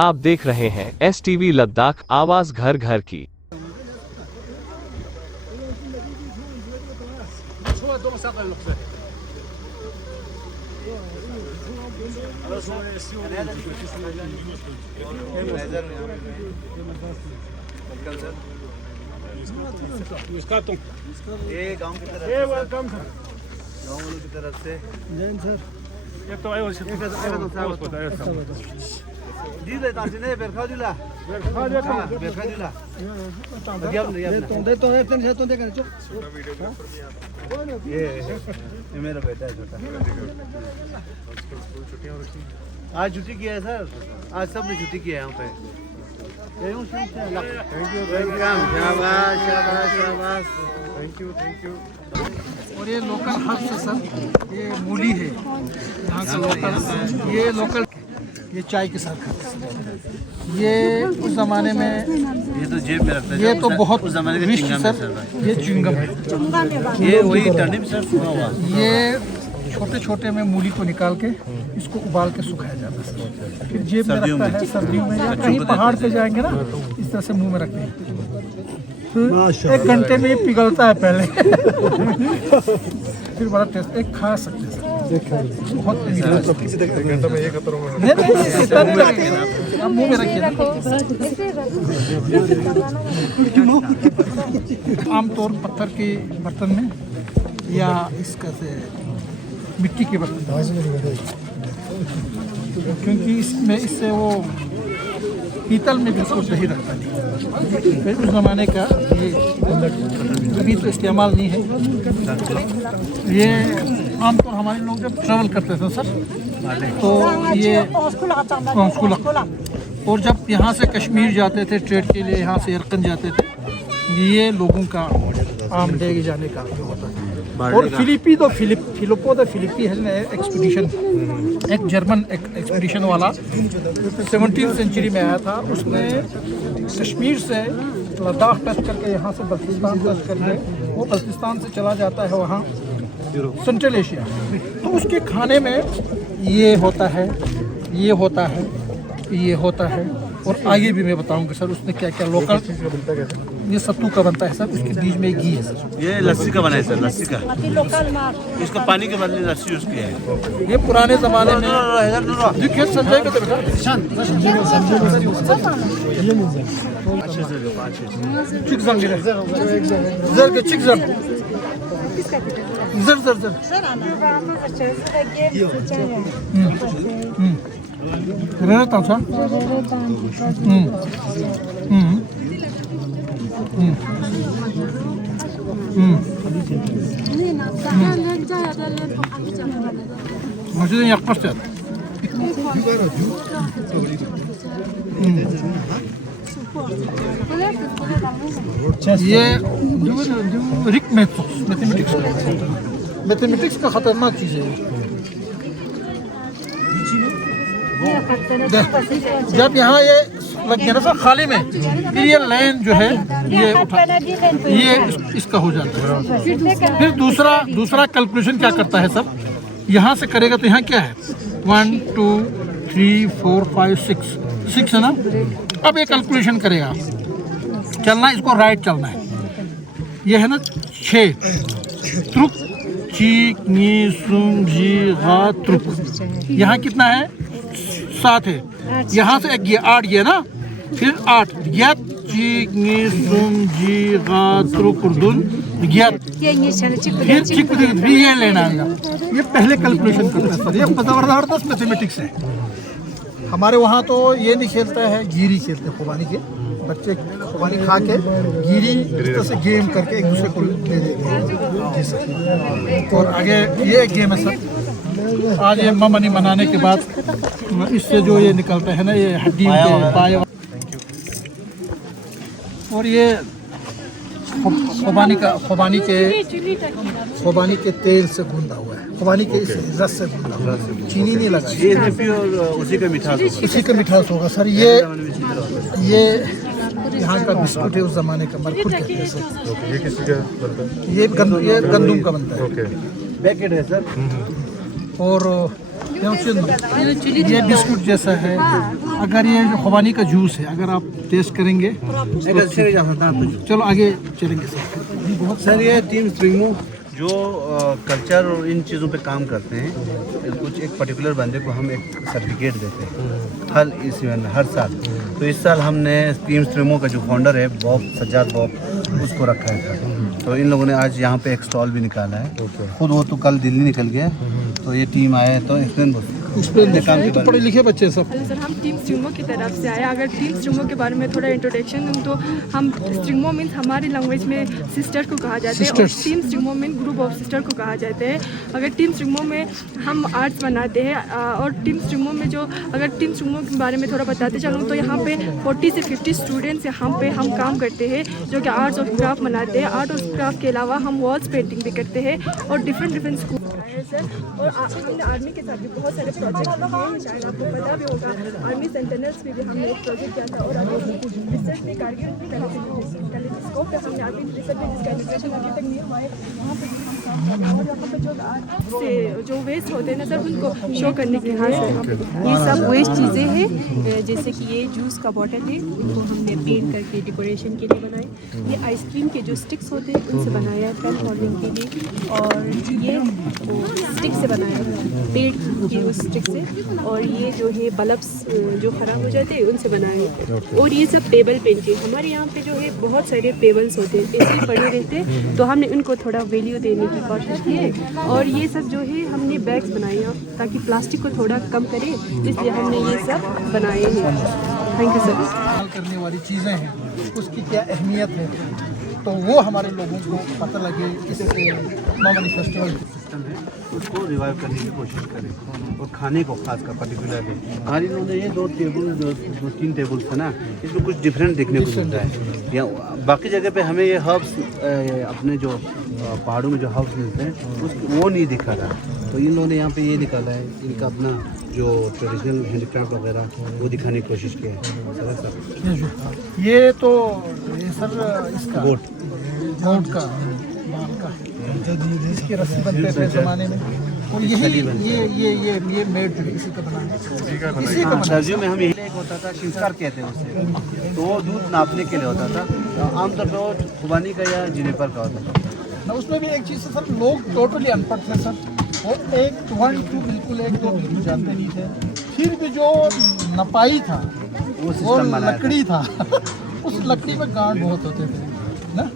आप देख रहे हैं STV लद्दाख, आवाज घर घर की। ये गांव की तरफ से जैन सर ये तो आयो से दिले तासिने बेरखा दिला दे तो एक दिन से तो देख चुप ये मेरा बेटा है छोटा आज छुट्टी किया है सर आज सबने छुट्टी किया है यहाँ पे थैंक यू और ये लोकल हर्ब है सर, ये मूली है यहाँ का लोकल, ये लोकल, ये चाय के साथ खाते हैं। ये उस ज़माने में ये तो जेब में रखते हैं ये तो बहुत उस ज़माने के विश चिंगम सर, है सर ये च्युइंगम है। ये वही टर्निप सर सुना हुआ ये छोटे छोटे में मूली को निकाल के इसको उबाल के सुखाया जाता है सर, फिर जेब में रखता है सर्दियों में, या कहीं पहाड़ पे जाएंगे ना इस तरह से मुंह में रखते हैं, फिर 1 घंटे में ये पिघलता है पहले फिर बड़ा टेस्ट, एक खा सकते हैं सर, बहुत मीठा है। नहीं, आप मुंह में रखिए ना। आमतौर पत्थर के बर्तन में या इसका से मिट्टी के बर्तन, क्योंकि इसमें इससे वो पीतल में भी उसको सही रखता है। फिर उस ज़माने का ये अभी तो इस्तेमाल नहीं है। ये आमतौर हमारे लोग जब ट्रैवल करते थे सर तो ये और जब यहाँ से कश्मीर जाते थे ट्रेड के लिए, यहाँ से यरकन जाते थे, ये लोगों का आम ले जाने का जो होता है। और फिलिपी है ना एक्सपीडिशन, एक जर्मन एक्सपीडिशन वाला 17वीं सेंचुरी में आया था, उसने कश्मीर से लद्दाख टच करके यहाँ से बल्तिस्तान टच करके वो बल्तिस्तान से चला जाता है वहाँ सेंट्रल एशिया, तो उसके खाने में ये होता है, ये होता है, ये होता है, और आगे भी मैं बताऊंगा सर उसमें क्या क्या लोकल, ये सत्तू का बनता है सर, उसके बीच में घी है सर। ये लस्सी का बना है सर, लस्सी का, इसको पानी के बदले लस्सी यूज किया है। ये पुराने जमाने में देखिए संजय का बेटा चिकजम जर के चिकजम जर रहता था। मुझे yaklaştı. ये रिक मैथमेटिक्स का खतरनाक चीज़ है। जब यहाँ ये लग गया ना सर खाली में, फिर ये लाइन जो है ये इसका हो जाता है। फिर दूसरा कैलकुलेशन क्या करता है सर, यहाँ से करेगा तो यहाँ क्या है 1 2 3 4 5 6 है ना। अब ये कैलकुलेशन करेगा, चलना इसको राइट चलना है, ये है ना 6 त्रुक चीक नी सुम जी गा त्रुक, यहाँ कितना है 7 है, यहाँ से 8 गया ना, फिर 8 गया चीक नी सुम जी गा त्रुक उर्दून गया, फिर चिक भी ये लेना है। ये पहले कैलकुलेशन करता है सर, ये जबरदस्त मैथमेटिक्स है। हमारे वहाँ तो ये नहीं खेलता है, गिरी खेलते हैं, खुबानी के बच्चे खुबानी खा के गिरी इस तरह से गेम करके एक दूसरे को ले देते हैं जी सर। और आगे ये गेम है सर, आज ये मनी मनाने के बाद इससे जो ये निकलता है ना, ये हड्डी पाए, और ये खुबानी के तेल से गूंदा हुआ है, खुबानी के इस रस से गूंदा हुआ है, चीनी नहीं लगा, उसी का मिठास होगा सर। ये यहाँ का बिस्कुट है, उस जमाने का मरकुट कहते हैं सर। ये किसी का बनता है? ये गंदुम का बनता है, पैकेट है सर। और ये बिस्कुट जैसा है। अगर ये जो खुबानी का जूस है, अगर आप टेस्ट करेंगे चलो आगे चलेंगे सर। सर ये टीम स्ट्रिंगो जो कल्चर और इन चीज़ों पे काम करते हैं, कुछ एक पर्टिकुलर बंदे को हम एक सर्टिफिकेट देते हैं हर इस इवेंट में, हर साल। तो इस साल हमने टीम स्ट्रिंगो का जो फाउंडर है बॉब सज्जाद बॉब, उसको रखा है सर। तो इन लोगों ने आज यहाँ पे एक स्टॉल भी निकाला है खुद। वो तो कल दिल्ली निकल गया, तो ये टीम आया है। तो एक्सप्लेन तो पढ़े लिखे बच्चे सब। हेलो सर, हम टीम स्ट्रिंगो की तरफ से आए। अगर टीम स्ट्रिंगो के बारे में थोड़ा इंट्रोडक्शन दूँ तो हम स्ट्रिंगो मीन्स हमारी लैंग्वेज में सिस्टर को कहा जाता है, और टीम स्ट्रिंगो मीन ग्रुप ऑफ सिस्टर को कहा जाता है। अगर टीम स्ट्रिंगो में हम आर्ट्स बनाते हैं, और टीम स्ट्रिंगो में जो अगर टीम स्ट्रिंगो के बारे में थोड़ा बताते चलूँ तो यहाँ पे 40 से 50 स्टूडेंट्स यहाँ पे हम काम करते हैं जो कि आर्ट्स और क्राफ्ट बनाते हैं। आर्ट और क्राफ्ट के अलावा हम वॉल्स पेंटिंग भी करते हैं और डिफरेंट स्कूल है सर। और हमने आर्मी के साथ भी बहुत सारे प्रोजेक्ट किए हैं, शायद आपको पता भी होगा। आर्मी सेंटिनल्स पे भी हमने एक प्रोजेक्ट किया था, और अभी रिसर्च में कारगिल टेलीस्कोप पे हमने अभी रिसर्च में जिसका एजुकेशन अभी तक नहीं हुआ है, वहाँ पर भी हम काम कर रहे हैं। और यहाँ पर जो आर्ट से जो वेस्ट होते हैं ना सर, उनको शो करने के लिए ये सब वेस्ट चीज़ें हैं, जैसे कि ये जूस का बॉटल है, इनको हमने पेंट करके डेकोरेशन के लिए बनाए। ये आइसक्रीम के जो स्टिक्स होते हैं उनसे बनाया है पेन होल्डिंग के लिए, और ये स्टिक से बनाया है पेड़ की उस स्टिक से। और ये जो है बल्ब्स जो ख़राब हो जाते हैं उनसे बनाए हैं। और ये सब टेबल पेंटिंग, हमारे यहाँ पे जो है बहुत सारे टेबल्स होते हैं ऐसे पड़े रहते हैं, तो हमने उनको थोड़ा वैल्यू देने की कोशिश की है। और ये सब जो है हमने बैग्स बनाए हैं ताकि प्लास्टिक को थोड़ा कम करें, इसलिए हमने ये सब बनाए हैं। Thank you sir. इस्तेमाल करने वाली चीज़ें हैं उसकी क्या अहमियत है, तो वो हमारे लोगों को पता लगे। इससे नॉर्मली फेस्टिवल सिस्टम है उसको रिवाइव करने की कोशिश करें, और खाने को खासकर पर्टिकुलरली। आज इन्होंने ये दो तीन टेबल्स है ना, इसमें कुछ डिफरेंट देखने को मिलता है। या बाकी जगह पे हमें ये हर्ब्स अपने जो पहाड़ों में जो हर्ब्स मिलते हैं वो नहीं दिखा रहा, तो इन लोगों ने यहाँ पे ये निकाला है, इनका अपना जो ट्रेडिशनल हैंडीक्राफ्ट वगैरह वो दिखाने की कोशिश की है सर। ये तो ये सर इसका गोट का बाल का इसकी रस्सी बनते थे ज़माने में, और यही ये मेड जो है इसी का बना है। इसी का सर्दियों में हम यही एक होता था शिंस्कार कहते हैं उससे, तो वो दूध नापने के लिए होता था। आमतौर पर वो खुबानी का या जिनेपर का होता था ना। उसमें भी एक चीज़ है सर, लोग टोटली अनपढ़ थे सर, और एक 1 2 बिल्कुल 1 2 बिल्कुल जानते नहीं थे। फिर भी जो नपाई था वो लकड़ी था उस लकड़ी में गांठ बहुत होते थे ना,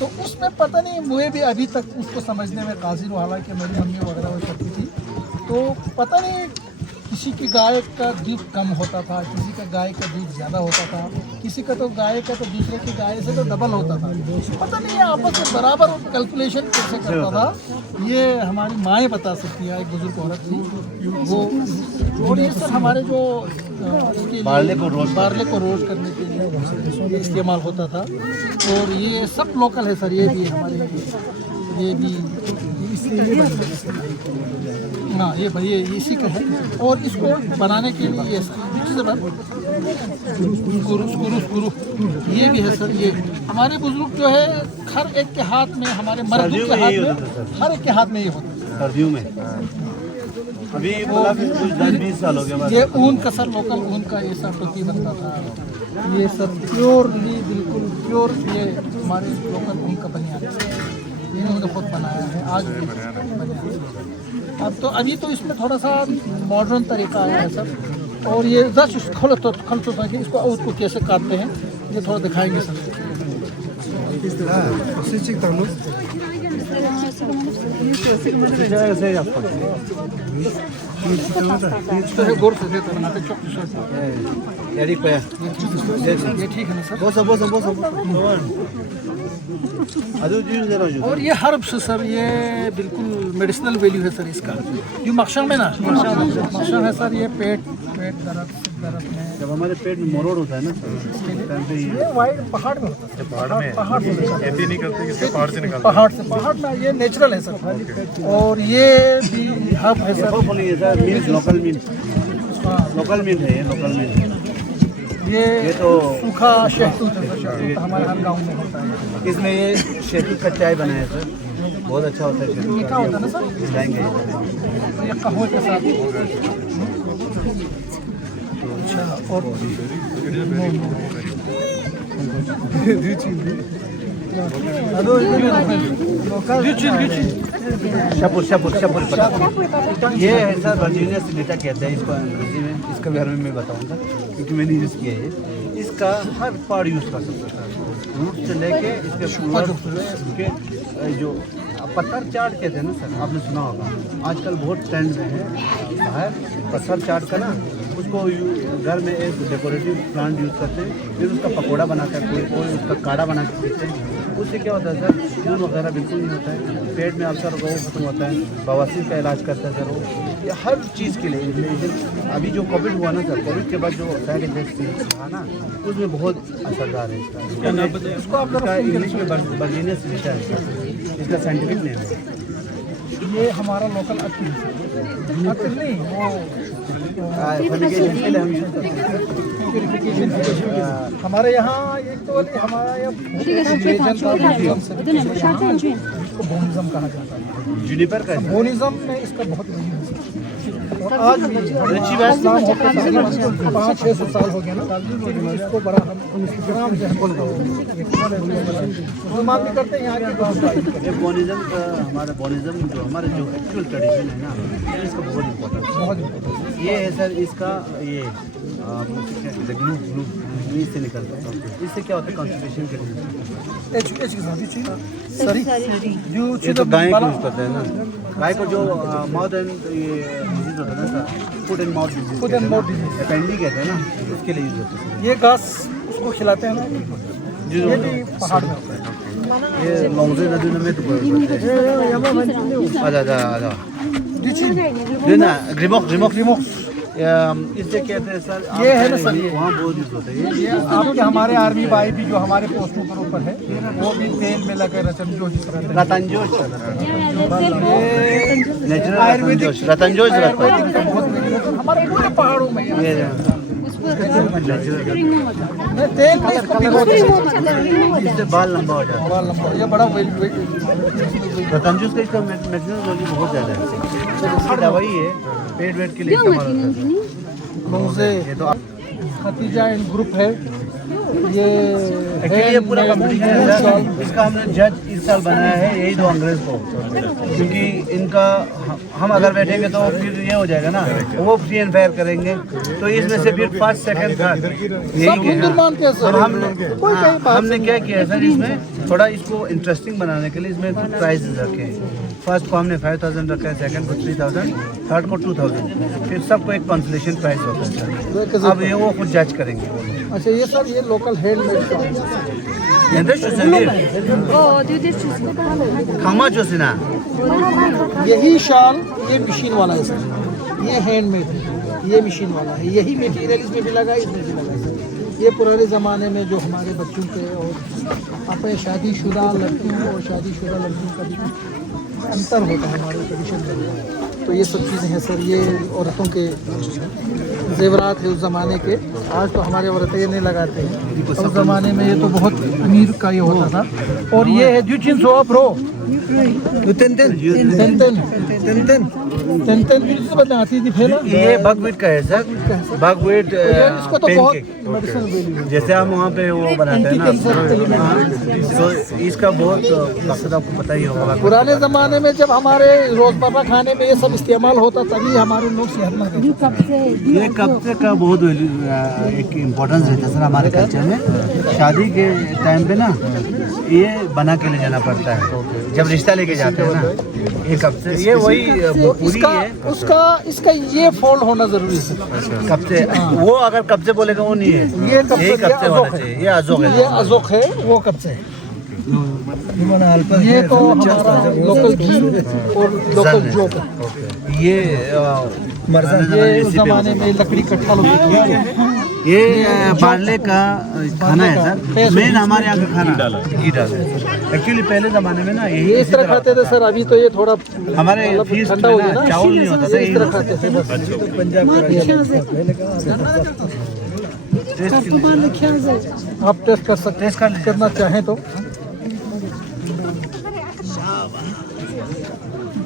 तो उसमें पता नहीं, मुझे भी अभी तक उसको समझने में काजिर हूँ, हालांकि मेरी मम्मी वगैरह वो करती थी, तो पता नहीं किसी की गाय का दूध कम होता था, किसी का गाय का दूध ज़्यादा होता था, किसी का तो गाय का तो दूसरे की गाय से तो डबल होता था। पता नहीं आपस में बराबर कैलकुलेशन कैसे करता था, ये हमारी माएँ बता सकती है। एक बुजुर्ग औरत थी वो, और ये सब हमारे जो बारले को रोज करने के लिए इस्तेमाल होता था। और ये सब लोकल है सर, ये भी हमारे, ये भी हाँ ये भैया इसी का है। और इसको बनाने के लिए ये गुरु ये भी है सर। ये हमारे बुजुर्ग जो है हर एक के हाथ में, हमारे मर्दों के हाथ में, हर एक के हाथ में ये होता है सर्दियों में। अभी कुछ 10-20 साल हो गए। ये ऊन का सर, लोकल ऊन का ये सब टोपी बनता था। ये सब प्योरली बिल्कुल प्योर, ये हमारे लोकल ऊन का बनियान इन्होंने खुद बनाया है आज भी बना। अब तो अभी तो इसमें थोड़ा सा मॉडर्न तरीका आया है सर। और ये जस्ट खल तो ताकि इसको उसको कैसे काटते हैं ये थोड़ा दिखाएंगे सर। ये ठीक है ना सर। और ये हर्ब्स सर, ये बिल्कुल मेडिसिनल वैल्यू है सर इसका। ये मक्शन में ना, मक्शन है सर, ये पेट दर्द में, जब हमारे पेट में मोरोड होता है ना, ये वाइट पहाड़ में होता है। पहाड़ से नहीं करते किसी पहाड़ से निकालते, पहाड़ में ये नेचुरल है सर। और ये भी हर्ब है सर, लोकल मिल है, ये लोकल मिल है। ये तो सूखा शहतूत है, हमारे हर गाँव में होता है। इसमें ये शहतूत का चाय बनाया सर। बहुत अच्छा होता है। ये क्या होता है ना सर, खिलाएंगे ये कहवे के साथ। अच्छा, और शपुर शपुर शपुर ये है सर, वर्जीनिया सिलिटा कहते हैं इसको अंग्रेजी में। इसके बारे में मैं बताऊंगा क्योंकि मैंने यूज़ किया है। इसका हर पार्ट यूज़ कर सकते हैं, रूट से लेके इसके इसके जो पत्थर चाट कहते हैं ना सर, आपने सुना होगा, आजकल बहुत ट्रेंड में है बाहर पत्थर चाट का ना। उसको घर में एक डेकोरेटिव प्लांट यूज़ करते हैं, फिर उसका पकोड़ा बनाता है, कोई उसका काढ़ा बना के पीते हैं। उससे क्या होता है सर, खून वगैरह बिल्कुल नहीं होता है, पेट में अल्सर होगा वो खत्म होता है, बवासीर का इलाज करता है सर वो। ये हर चीज़ के लिए अभी जो कोविड हुआ ना सर, कोविड के बाद जो साइड इफेक्ट था ना, उसमें बहुत असरदार है इसका। इसको आप इंग्लिश में वर्जीनिया सिलिटा है इसका साइंटिफिक नेम है। ये हमारा लोकल अतिल नहीं, वो फर्टिगेशन के लिए हम यूज़ करते हैं। हमारे यहाँ एक तो हमारा ये बोनिज्म कहा जाता है। जूनिपर का है। बोनिज्म में इसका बहुत और आज भी अच्छी बात। 500-600 साल हो गया ना, इसको बड़ा हम ग्राम से हम मुसलमान भी करते हैं यहाँ के गाँव का। ये बोनिज्म का बोनिज्म जो हमारे जो एक्चुअल ट्रेडिशन है ना, इसका बहुत इम्पोर्टेंट ये है सर। इसका ये इससे निकलता है, इससे क्या होता है कॉन्स्टिपेशन के लिए। ये तो गाय को यूज़ करते हैं ना, गाय को जो माउथ एंड ये डिजीज होता है ना sir, foot and mouth disease, appendix कहते हैं ना, उसके लिए यूज़ होता है। ये घास उसको खिलाते हैं ना, ये भी पहाड़ में होता है। ये लॉन्गजे नदी में तो आजा आजा ना ग्रिमोक ग्रिमोक ग्रिमोक इससे कहते हैं सर। ये है ना सर, ये वहाँ बहुत यूज़ होता है। ये आपके हमारे आर्मी भाई भी जो हमारे पोस्टों पर ऊपर है, वो भी तेल में लगे रतनजोश रतनजोश नेचुरल आयुर्वेदिक रतनजोश हमारे पूरे पहाड़ों में ये तेल में इसको भिगोते हैं, इससे बाल लंबा हो जाता है। बाल लंबा, ये बड़ा रतनजोश का इसका मेडिसिनल बहुत ज़्यादा है, इसकी दवाई है, पेट वेट के लिए इस्तेमाल होता है। ये तो खतीजा एंड ग्रुप है। ये एक्चुअली पूरा कंपटीशन है सर, इसका हमने जज इस साल बनाया है, यही दो अंग्रेज को, क्योंकि इनका हम अगर बैठेंगे तो फिर ये हो जाएगा ना, वो फ्री एंड फायर करेंगे, तो इसमें से फिर फर्स्ट सेकंड थर्ड यही हमने क्या किया है सर, इसमें थोड़ा इसको इंटरेस्टिंग बनाने के लिए इसमें कुछ प्राइजेस रखे हैं। फर्स्ट को हमने 5000 रखा है, सेकंड को 3000, थर्ड को 2000, फिर सबको एक कंसोलेशन प्राइज होता है सर। अब ये वो खुद जज करेंगे। अच्छा, ये सब ये लोकल हैंडमेड यही शाल, ये मशीन वाला है सर, ये हैंडमेड है, ये मशीन वाला है, यही मटेरियल इसमें भी लगा है, इसमें भी लगा है सर। ये पुराने ज़माने में जो हमारे बच्चों के और अपने शादीशुदा लड़कियों और शादीशुदा लड़कियों का भी अंतर होता है हमारे ट्रेडिशन में, तो ये सब चीज़ें हैं सर। ये औरतों के जेवरात है उस ज़माने के, आज तो हमारे औरतें ये नहीं लगाते हैं, उस ज़माने में ये तो बहुत अमीर का ये होता था। और ये है जुचिन सो ब्रो ये बकवीट का है सर, बकवीट इसको तो बहुत जैसे हम वहाँ पे वो बनाते हैं ना, तो इसका बहुत मकसद आपको पता ही होगा। पुराने ज़माने में जब हमारे रोज़मर्रा खाने में ये सब इस्तेमाल होता, तभी हमारे लोग सेहतमंद रहते। ये कब से का बहुत एक इम्पोर्टेंस रहता है सर हमारे कल्चर में। शादी के टाइम पे ना ये बना के ले जाना पड़ता है, जब रिश्ता लेके जाते हैं ना, ये कब से ये वही पूरी है उसका इसका ये फोल्ड होना जरूरी है। कब से वो अगर कब से बोलेगा वो नहीं है, ये कब यही कब से होना चाहिए। ये अजोक है, ये अजोक है, वो कब से है। ये तो हमारा लोकल घी और लोकल जोक है। ये उस जमाने में लकड़ी कट्ठा लोग ये बारले का खाना है सर, मेन हमारे यहाँ का खाना घी डाला है। एक्चुअली पहले ज़माने में ना यही इस तरह खाते थे सर, अभी तो ये थोड़ा हमारे फीस ठंडा हो गया ना, चावल नहीं होता था, इस तरह खाते थे बस। आप टेस्ट कर सकते हैं, करना चाहें तो।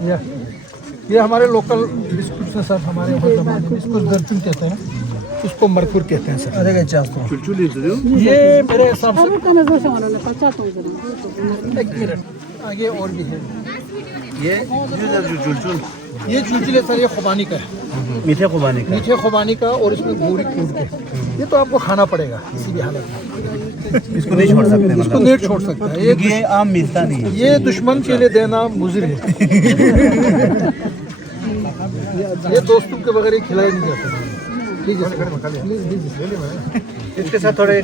ये हमारे लोकल बिस्कुट हैं सर, हमारे यहाँ ज़माने में इसको दरचुन कहते हैं, उसको मरकुर कहते हैं सर। अरे चुलचुली ये मेरे हिसाब से एक मिनट आगे और भी है। ये चुलचुल ये चुलचुले सर, ये खुबानी का है, मीठे खुबानी का। मीठे खुबानी का, और इसमें गोरी कूट के। ये तो आपको खाना पड़ेगा किसी भी हालत में, इसको नहीं छोड़ सकते, इसको नहीं छोड़ सकता। ये आम मिलता नहीं है। ये दुश्मन के लिए देना मुज़िर है। ये दोस्तों के बगैर खिलाया नहीं जाता। ठीक है, इसके साथ थोड़े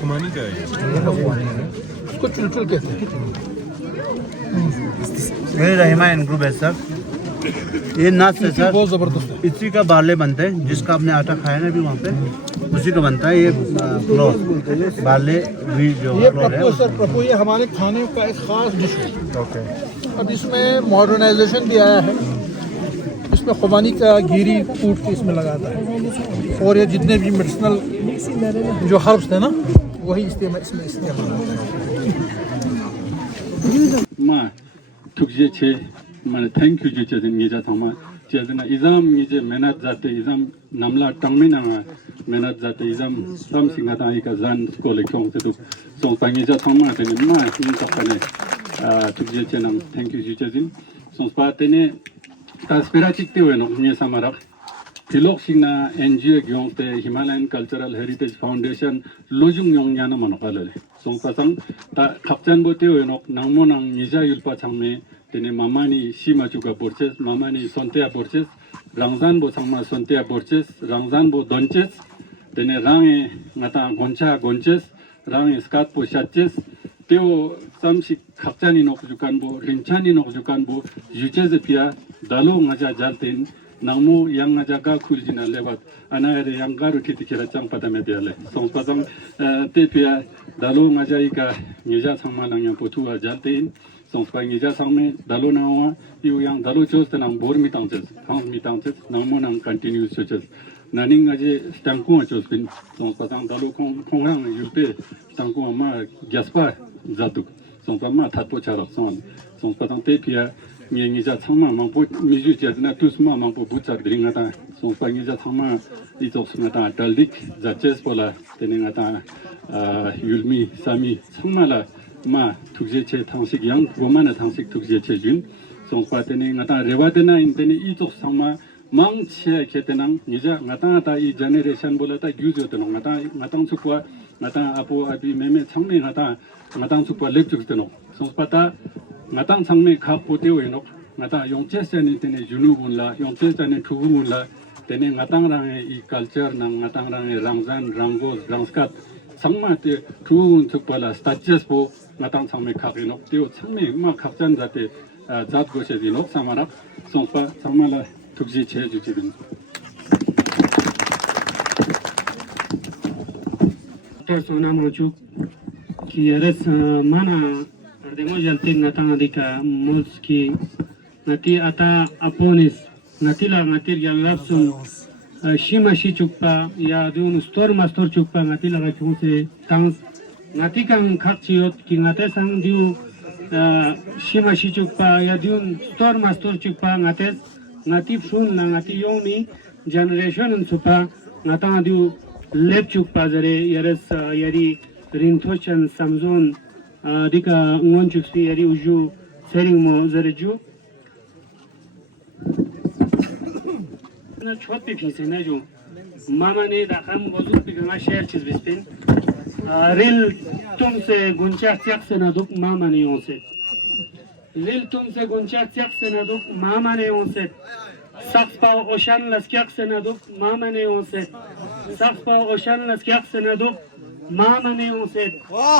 खुमानी का है उसको चुलचुल कहते हैं। मेरे रहमा एंड ग्रुप है सर। ये नाच है सर, बहुत ज़बरदस्त है। इसी का बारले बनते हैं, जिसका आपने आटा खाया ना अभी वहाँ पे, उसी का बनता है। ये फ्लोर बारले भी जो ये फ्लोर है। प्रपो सर, प्रपो ये हमारे खाने का एक ख़ास डिश है। अब इसमें मॉडर्नाइजेशन भी आया है, इसमें खुबानी का गिरी कूट के इसमें लगाता है, और ये जितने भी मेडिसिनल जो हर्ब्स थे ना, वही इसमें इस्तेमाल होता है। मा थुकजे छे माने थैंक यू जे चेदन निजा थमा चेदन इजाम निजे मेहनत जाते इजाम नामला टंगमे ना मेहनत जाते इजाम सम सिंगा ता इका जान को लेखों से तो सो पांगेजा थमा तेने मा इन तपने थुकजे छे नाम थैंक यू जे चेदन सो पातेने तास्पेरा चिकते हुए नो ने समारा फिलोक सिंगना एनजीओ ग्योंते हिमालयन कल्चरल हेरिटेज फाउंडेशन लोजुंग योंग याना मनोकाले सो पासंग ता खपचान बोते हुए नो नामो नांग निजा युल्पा छामे तेने मामानी सीमा चुका बोर्चेस मामानी सोंतेया बोर्चेस रंजान बो छामा सोंतेया बोर्चेस रंजान बो दोंचेस तेने रांगे ngata goncha gonches रांगे स्कात बो शाचेस त्यो samsi खपचानी नो जुकान बो रिंचानी नो जुकान बो युचेज पिया दालो ngaja jalten नामो yang ngaja ga खुलजिना लेबात अनारे yang garu ठिति खेरा चांग पता में बियाले सोंग पासंग ते पिया दालो ngaja इका निजा छामा लांग पोथुआ jalten सोंस्पांगी जा सांगमे दालो नावा यू यांग दालो चोस तनांग बोर मितांचेस खांस मितांचेस नामो नांग कंटिन्यूस चोचेस नानिंग अजे स्टंकु चोस बिन सोंस्पांग दालो खोंगांग युल्पे स्टंकु मा ग्यास्पा जादुक सोंस्पांग थातपो चारक सोन सोंस्पांग ते पिया नियंगी जा छामा मांपो मिजु चेतना तुसमा मांपो बुचार द्रिंगाता सोंस्पांगी जा छामा इचोस ngata taldik जाचेस पोला तेनिंगाता युल्मी सामी छामाला मा थुकजे छे थांसिक yang गोमाना थांसिक थुकजे छे जुन सोंपातेने ngata रेवादेना इनतेने इचोक सामा mang छे खेतेनां निजा ngata ता इ जनरेशन बोलता युजोतनो ngata सुपवा ngata अपो अबि मेमे छंमे ngata सुपवा लेपचुक्तनो सोंपाता ngata छंमे खा पोते वेनो ngata योंचे सेने तेने जुनु बुनला योंचे सेने ठुगु बुनला तेने ngata रांगे इ कल्चर ना ngata रांगे रंजान रंगो रंस्कात 상마때 두운 특별한 스타치스보 나탕 상매 카기노 띄오 상매 마 각잔 자때 잡 곳에디노 사마라 송파 상마라 특지 제주지빈 सोना मौजूद कि अरस माना अर्देमो जलते नता दिका मुल्स की नती आता अपोनिस नतीला नतीर जल्लासुन शिमाशी चुप्पा या दून स्टोर मास्टर चुप्पा नती लगा चुसे तांस नती कांग खाचियोत कि नते संग दिउ शिमाशी चुप्पा या दून स्टोर मास्टर चुप्पा नते नती फुन नती योमी जनरेशन सुपा नता दिउ लेप चुप्पा जरे यरस यरी रिंथोचन समजोन दिका ngон चुक्सी यरी उजु सेरिंग मो जरे जु ना छोटे फीसे ना जो मामा ने दाखम वजूद बिगमा शेयर चीज बिस्पिन रिल तुमसे गुंचा चक से ना दुख मामा ने ओसे रिल तुमसे गुंचा चक से ना दुख मामा ने ओसे सक्स पाव ओशन लस्क्याक से ना दुख मामा ने ओसे सक्स पाव ओशन लस्क्याक से ना दुख मामा ने ओसे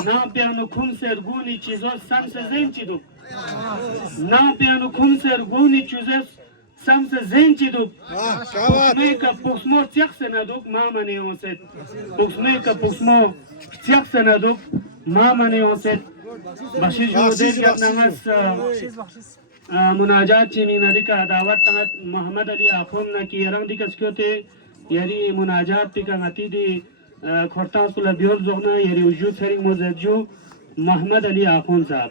ना पियानो खुम से गुनी चीजो सम से जेंची दुख ना पियानो खुम से गुनी चीजो Samse zenchiduk. Puxmeka puxmo tiaksenaduk mama ne onset. Puxmeka puxmo tiaksenaduk mama ne onset. Bashi jode yapnamas munajat chimi nadika dawat tangat Muhammad Ali Akhon na ki rang dikaskyote yari munajat pika ngati di khorta sula biol zogna yari wujud sering mozaju Muhammad Ali Akhon sahab.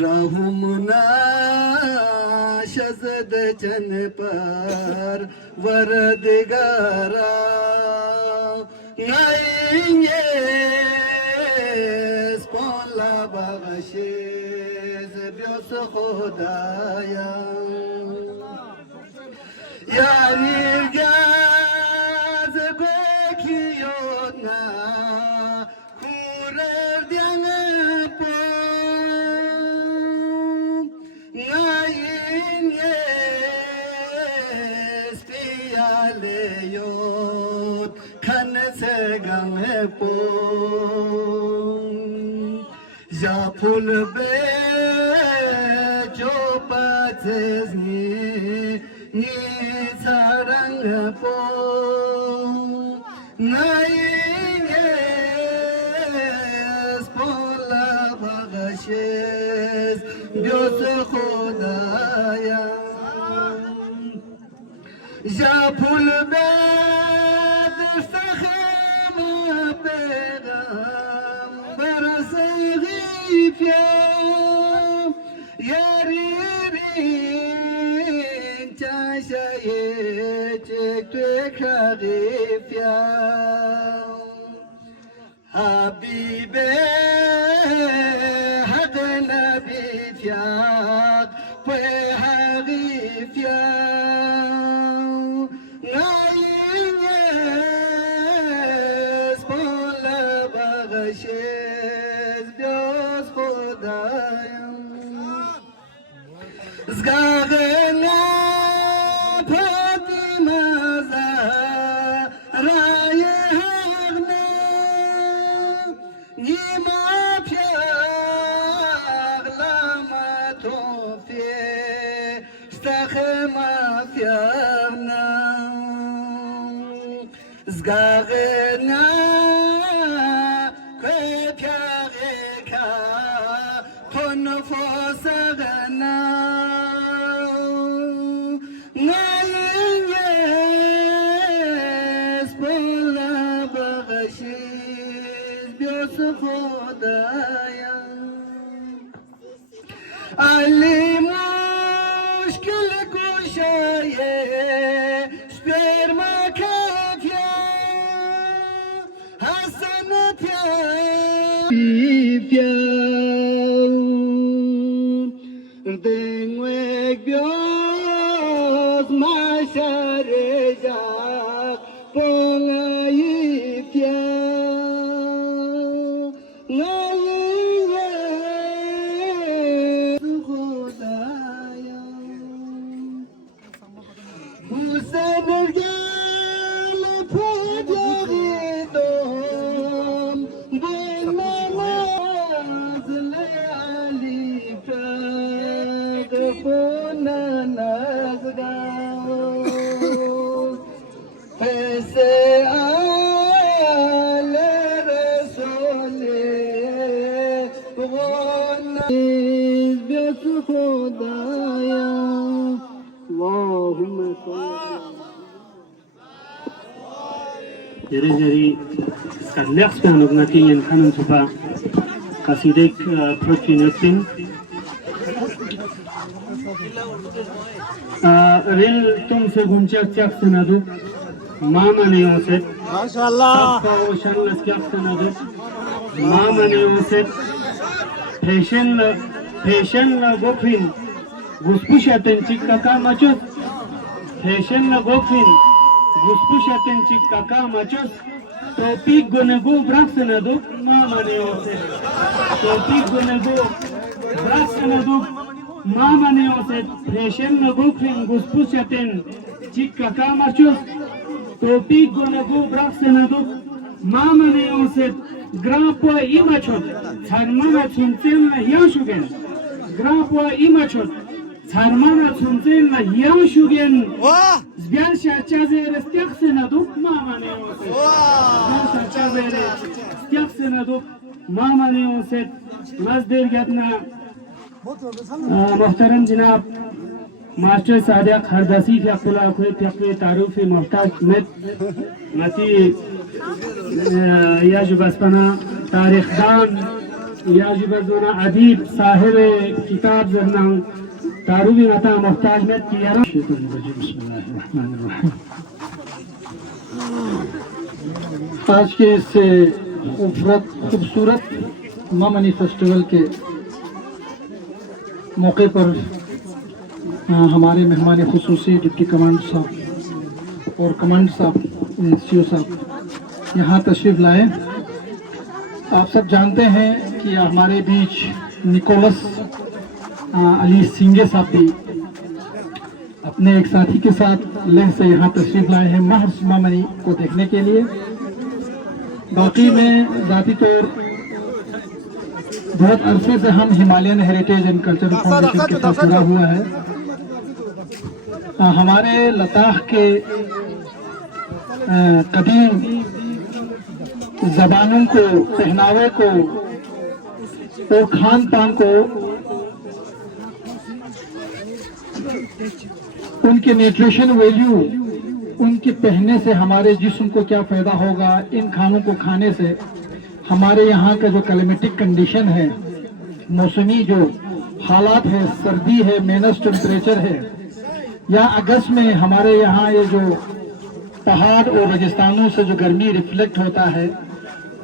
राहुमना शजद चन पर वरदिगारा नाइंगे स्पोला बगशिज ब्योस खुदाया यानी गाज बेखियोना कुरर दियांग Leot kan se game po ja phul be chopates ni sarang po nai spola bagashes Dios khudaya ja phul be sakham pegambar saghifya yaririn chashaye chekte khagifya habibe hadna bifya pe hagifya Zgagana Fatima Zahraye Hagna Nima Piag Lama Tofie Stakhema Fiagna Zgagana Kwepiageka Ton Fosagana Ali mushkil kushaye sperma kafya hasanat ya fya dengwek bios mashareja pongayi fya Jari skarlex pianok nati yen kanan supa kasidek prochinetin rail तुमसे गुंचा चक सनादु मामा ने उसे माशाल्लाह ocean लस्क्याक सनादु मामा ने उसे fashion Goffin गुस्पुशातन चिक्का का मचो fashion Goffin गुस्पुशातन चिक्का का मचो topic गुनेगु Barack सनादु मामा ने उसे टॉपिक गुनेगु ब्राक सनादु मामा ने उसे फैशन गोफिन गुस्पुशातन चिक्का का मचो Topik gonagu braxenadu mamane onset grapo imachot charmana chunchen yashugen grapo imachot charmana chunchen yashugen zbian shachaze restiaksenadu mamane onset shachaze restiaksenadu mamane onset mazder gatna muhtaram jinab master Sadiq हरदसी फ़िक़ुल्ला खुद फ़िक़्र तारुफ़ मोहताज में नती या जुबस्पना तारीख़ दान या जुबस्पना अदीब साहिब किताब जरना तारुफ़ी नता मोहताज में किया आज के इस खूबसूरत मामनी फेस्टिवल के मौके पर हमारे मेहमान खुसूसी डिप्टी कमांडर साहब और कमांडर साहब सीओ साहब यहाँ तशरीफ़ लाए। आप सब जानते हैं कि हमारे बीच निकोलस अली सिंगे साहब भी अपने एक साथी के साथ लेह से यहाँ तशरीफ़ लाए हैं महज मामनी को देखने के लिए। बाकी में ज़ाती तौर बहुत अरसे से हम Himalayan heritage and cultural foundation के साथ जुड़ा हुआ है। हमारे लद्दाख के कदीम ज़बानों को, पहनावे को और खान पान को, उनके न्यूट्रिशन वैल्यू, उनके पहनने से हमारे जिस्म को क्या फ़ायदा होगा, इन खानों को खाने से हमारे यहाँ का जो क्लाइमेटिक कंडीशन है, मौसमी जो हालात है, सर्दी है, माइनस टेम्परेचर है, या अगस्त में हमारे यहाँ ये जो पहाड़ और रेगिस्तानों से जो गर्मी रिफ्लेक्ट होता है,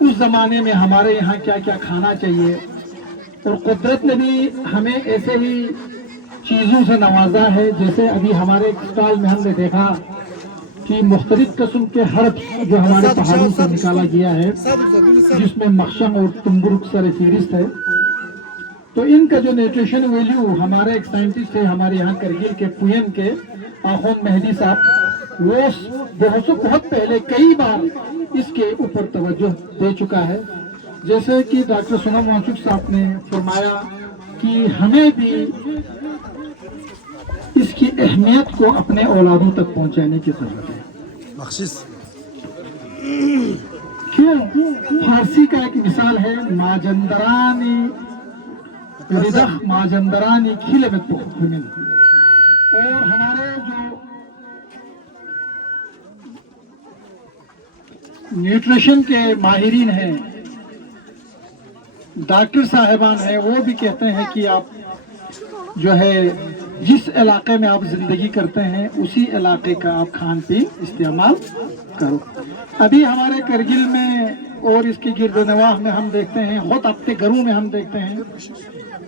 उस ज़माने में हमारे यहाँ क्या क्या खाना चाहिए। और कुदरत ने भी हमें ऐसे ही चीज़ों से नवाजा है। जैसे अभी हमारे स्टॉल में हमने देखा कि मुख्तलिफ किस्म के हर्ब जो हमारे पहाड़ों से निकाला गया है, जिसमें मखशम और तुम्बुरुक सर फहरिस्त है। तो इनका जो न्यूट्रिशन वैल्यू, हमारे एक साइंटिस्ट है हमारे यहाँ करगिल के पुयन के आखोन मेहदी साहब, वो बहुत पहले कई बार इसके ऊपर तवज्जो दे चुका है। जैसे कि डॉक्टर सोनम वांगचुक साहब ने फरमाया कि हमें भी इसकी अहमियत को अपने औलादों तक पहुंचाने की जरूरत है। क्यों? फारसी का एक मिसाल है, माजंदरानी रिदख माजंदरानी खिले में पुख्तमिन। और हमारे जो न्यूट्रिशन के माहिरीन हैं, डॉक्टर साहिबान हैं, वो भी कहते हैं कि आप जो है जिस इलाके में आप जिंदगी करते हैं उसी इलाके का आप खान पीन इस्तेमाल करो। अभी हमारे करगिल में और इसके गिरदनवाह में हम देखते हैं, खुद अपने घरों में हम देखते हैं,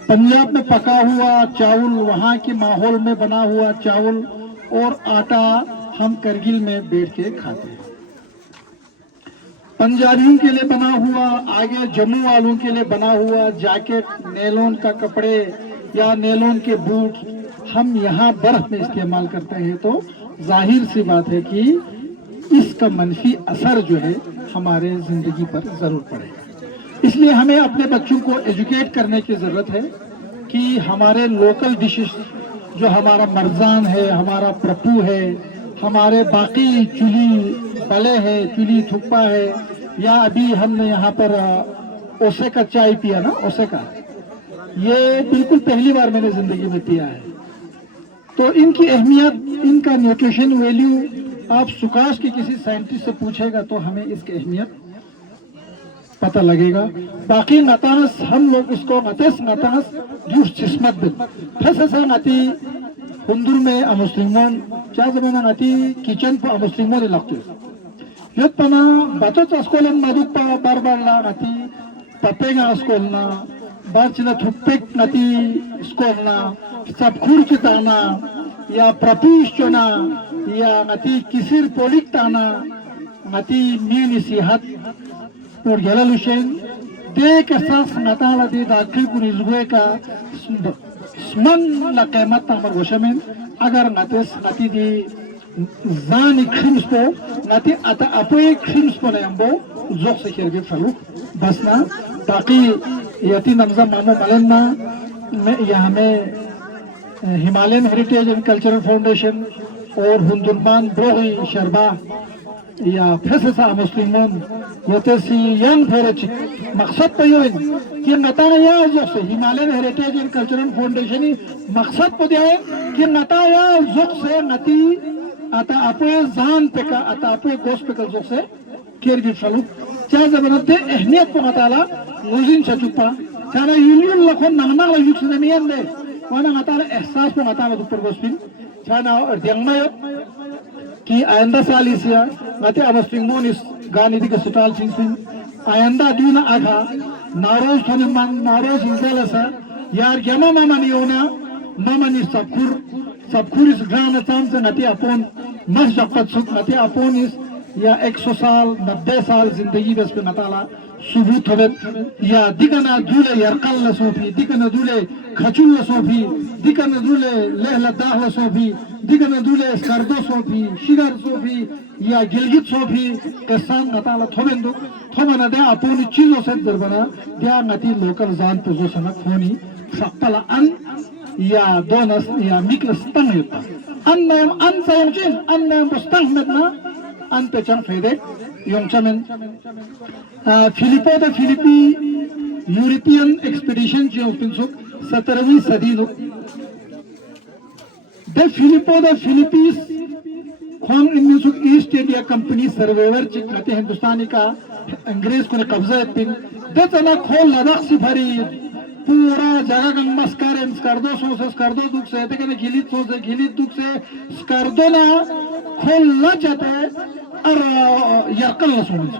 पंजाब में पका हुआ चावल, वहाँ के माहौल में बना हुआ चावल और आटा हम करगिल में बैठ के खाते हैं। पंजाबियों के लिए बना हुआ, आगे जम्मू वालों के लिए बना हुआ जैकेट, नेलोन का कपड़े या नेलोन के बूट हम यहाँ बर्फ में इस्तेमाल करते हैं। तो जाहिर सी बात है कि इसका मनफी असर जो है हमारे जिंदगी पर जरूर पड़ेगा। इसलिए हमें अपने बच्चों को एजुकेट करने की जरूरत है कि हमारे लोकल डिशेस जो हमारा मरजान है, हमारा प्रपू है, हमारे बाकी चुली पले है, चुली थुप्पा है, या अभी हमने यहाँ पर ओसे का चाय पिया ना, ओसे का, ये बिल्कुल पहली बार मैंने जिंदगी में पिया है। तो इनकी अहमियत, इनका न्यूट्रिशन वैल्यू आप सुकाश के किसी साइंटिस्ट से पूछेगा तो हमें इसकी अहमियत पता लगेगा। बाकी नतास हम लोग इसको नतेस नतास जूस चिस्मत बिल फैसे नती हुंदुर में अमुस्लिमों क्या जमाना नती किचन पर अमुस्लिमों ने लगते युद्ध पना बचत अस्कोलन मधुक पा बार बार ला नती पपेगा अस्कोलना बार चिला थुप्पेक नती स्कोलना सब खुर चिताना या प्रपीश चोना या नती किसिर पोलिक ताना नती मीन सिहत और यलालुशेन देख एहसास नताला दे दाखिल कुनिज़ुए का स्मन न कीमत तमर वशमें अगर नतेस नती दी zani krimspo ngati ata apoy krimspo na yambo zok se kerge falu basna ताकि यति नमजा मामो मलन्ना में यहाँ में Himalayan heritage and cultural foundation और हुंदुरमान ब्रोही शर्बा या फेससा मुस्लिमों यतेसी यंग फेरच मकसद तो यो कि नता या जो से Himalayan heritage and cultural foundation ही मकसद तो दिया है कि नता या जो से नती आता अपने जान पे का आता अपने गोश्त पे का जो से केयर भी फलू चाहे जबरदस्ती अहमियत को बताला मुझिन चुपा karena union lakon nangna la yuk sene miende wana ngatara ehsas ko ngatara dupper gospin chana diangmayo ki ayanda salisia ngati amosting monis gani diga sutal chinsin ayanda duna aga naros thone man naros inzelasa yar gyama mama ni ona mama ni sabkur is grana chance ngati apon mas jaqat suk ngati apon is या 100 साल 90 साल जिंदगी बस पे नताला सुबूत होवे या दिगना दूले यरकल Sophie दिगना दूले खचुल Sophie दिगना दूले लहला दाह सोफी दिगना दूले सरदो सोफी शिगर सोफी या गिलगित सोफी कसान नताला थोबेंदो थोबना दे अपोनी चीजों से दरबना दिया नती लोकल जान पुजो सनक फोनी शक्तला अन या दोनस या मिकलस तंग होता अन सायमचिन अन मुस्तंग medna an pechang fedek yongchamen Filippo the Philippi European expedition jo pinsuk 17वीं सदी लो the Filippo the Philippines खोंग इनमें ईस्ट इंडिया कंपनी सर्वेवर चिक कहते हिंदुस्तानी का अंग्रेज को ने कब्जा पिन दे चला खोल लद्दाख से भरी पूरा जगह गंग मस्कारे स्कार्दो दुख से ते कहने गिलित दुख से स्कार्दो ना खोल ना जाता है और यरकल ना सोमिन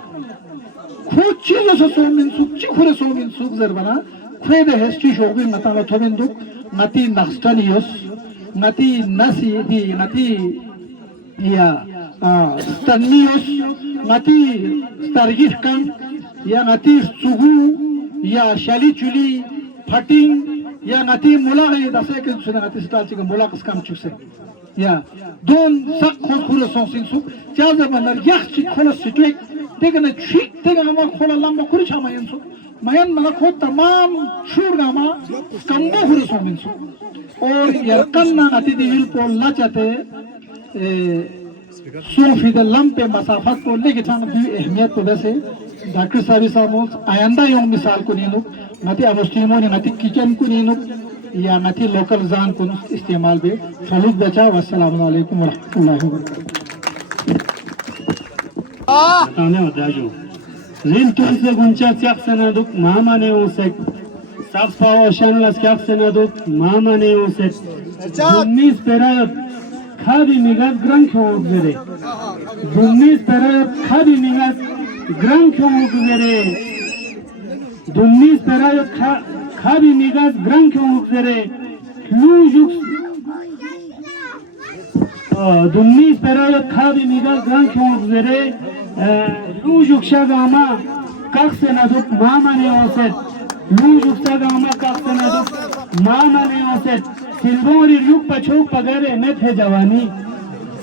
खुद चीज़ों से सोमिन सुख चिखुरे सोमिन सुख जरबना खुद हिस्ट्री शोभी नताला थोमिन दुख नती नक्स्टानियोस नती नसी दी नती या स्टनियोस नती स्टारगिफकन या नती सुगु या शाली चुली फटिंग या नती मुलागे दसे के सुना नती स्टालची का मुलाग स्कम चुसे या दोन सक खोल खुले सोसिन सुख चाहे बंदर यह चिक खोल सिटवे देखने चिक देखने हम खोल लंबा खुले छामायन सुख मायन मला खोल तमाम शूर गामा कम्बो खुले सोमिन सुख और यरकन ना नती दिल पोल ना चाहते सूफी द लंपे मसाफत को लेके चांग दी अहमियत को वैसे डॉक्टर साहब सामोस आयंदा यों मिसाल को नहीं लो नती अमुस्लिमों ने नती किचन को नहीं लो या नती लोकल जान को इस्तेमाल पे फलूक बचा वस्सलाम वालेकुम वरहमतुल्लाहि वबरकातुहू ताने होता जो रिल तुम से गुंचा चक से ना दुख मामा ने उसे साफ पाओ शानलास चक से ना दुख मामा ने उसे 19 पेरायत खादी निगास ग्रंथ क्यों उगरे 19 पेरायत खादी निगास ग्रंथ क्यों उगरे 19 पेरायत खादी निगास ग्रंथ क्यों उगरे लूजुक 19 पेरायत खादी निगास ग्रंथ क्यों उगरे लूजुक शागामा कख से ना दुख मामा ने उसे लूजुक शागामा कख से ना दुख मामा ने उसे सिल्वोरी युग पछोक पगरे में थे जवानी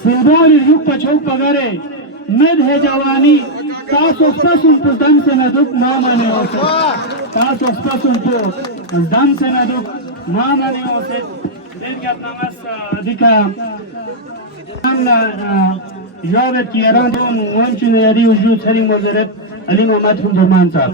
सिल्वोरी युग पछोक पगरे में थे जवानी तासोस्पासुन पुदम से न दुख माँ माने होते तासोस्पासुन पुदम से न दुख माँ माने होते दिन क्या तमस अधिका हमना यावत की अरांधों वंचने यदि उज्जू छरी मज़रत अली मोहम्मद हुंदुरमान साहब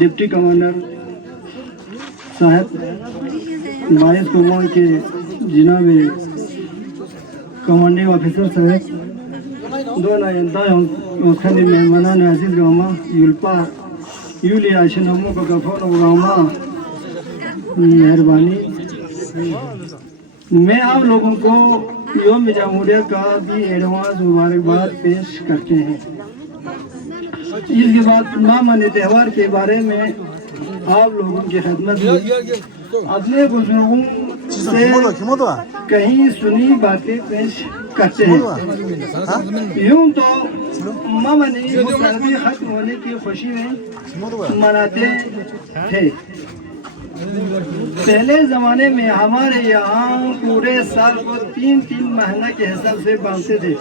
डिप्टी कमांडर साहब बाईस कुमार के जनाब कमांडिंग ऑफिसर साहब दोनों इंतजाम खाने में मनाने अजीज गामा यूल्पा यूलिया शनमो का गफोन गामा मेहरबानी मैं आप लोगों को योम जमहूरियत का भी एडवांस मुबारकबाद पेश करते हैं। इसके बाद मामानी त्यौहार के बारे में आप लोगों की खिदमत में अपने बुजुर्गों से कहीं सुनी बातें पेश करते हैं। यूं तो ममनी सर्दी खत्म होने की खुशी में मनाते थे। पहले ज़माने में हमारे यहाँ पूरे साल को 3-3 महीना के हिसाब से बांधते थे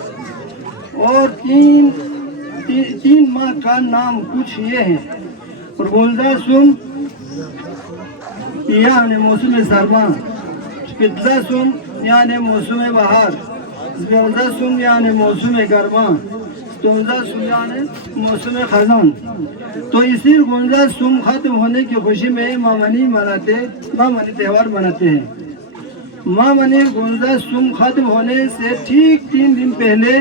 और तीन माह का नाम कुछ ये है। रोज़ा सुम यानी मौसम सरमा, फिजा सुम यानी मौसम बहार, रोज़ा सुम यानी मौसम गर्मा, रोज़ा सुम यानी मौसम खज़ान। तो इसी रोज़ा सुम खत्म होने की खुशी में मामनी त्यौहार मनाते हैं। मामनी रोज़ा सुम खत्म होने से ठीक 3 दिन पहले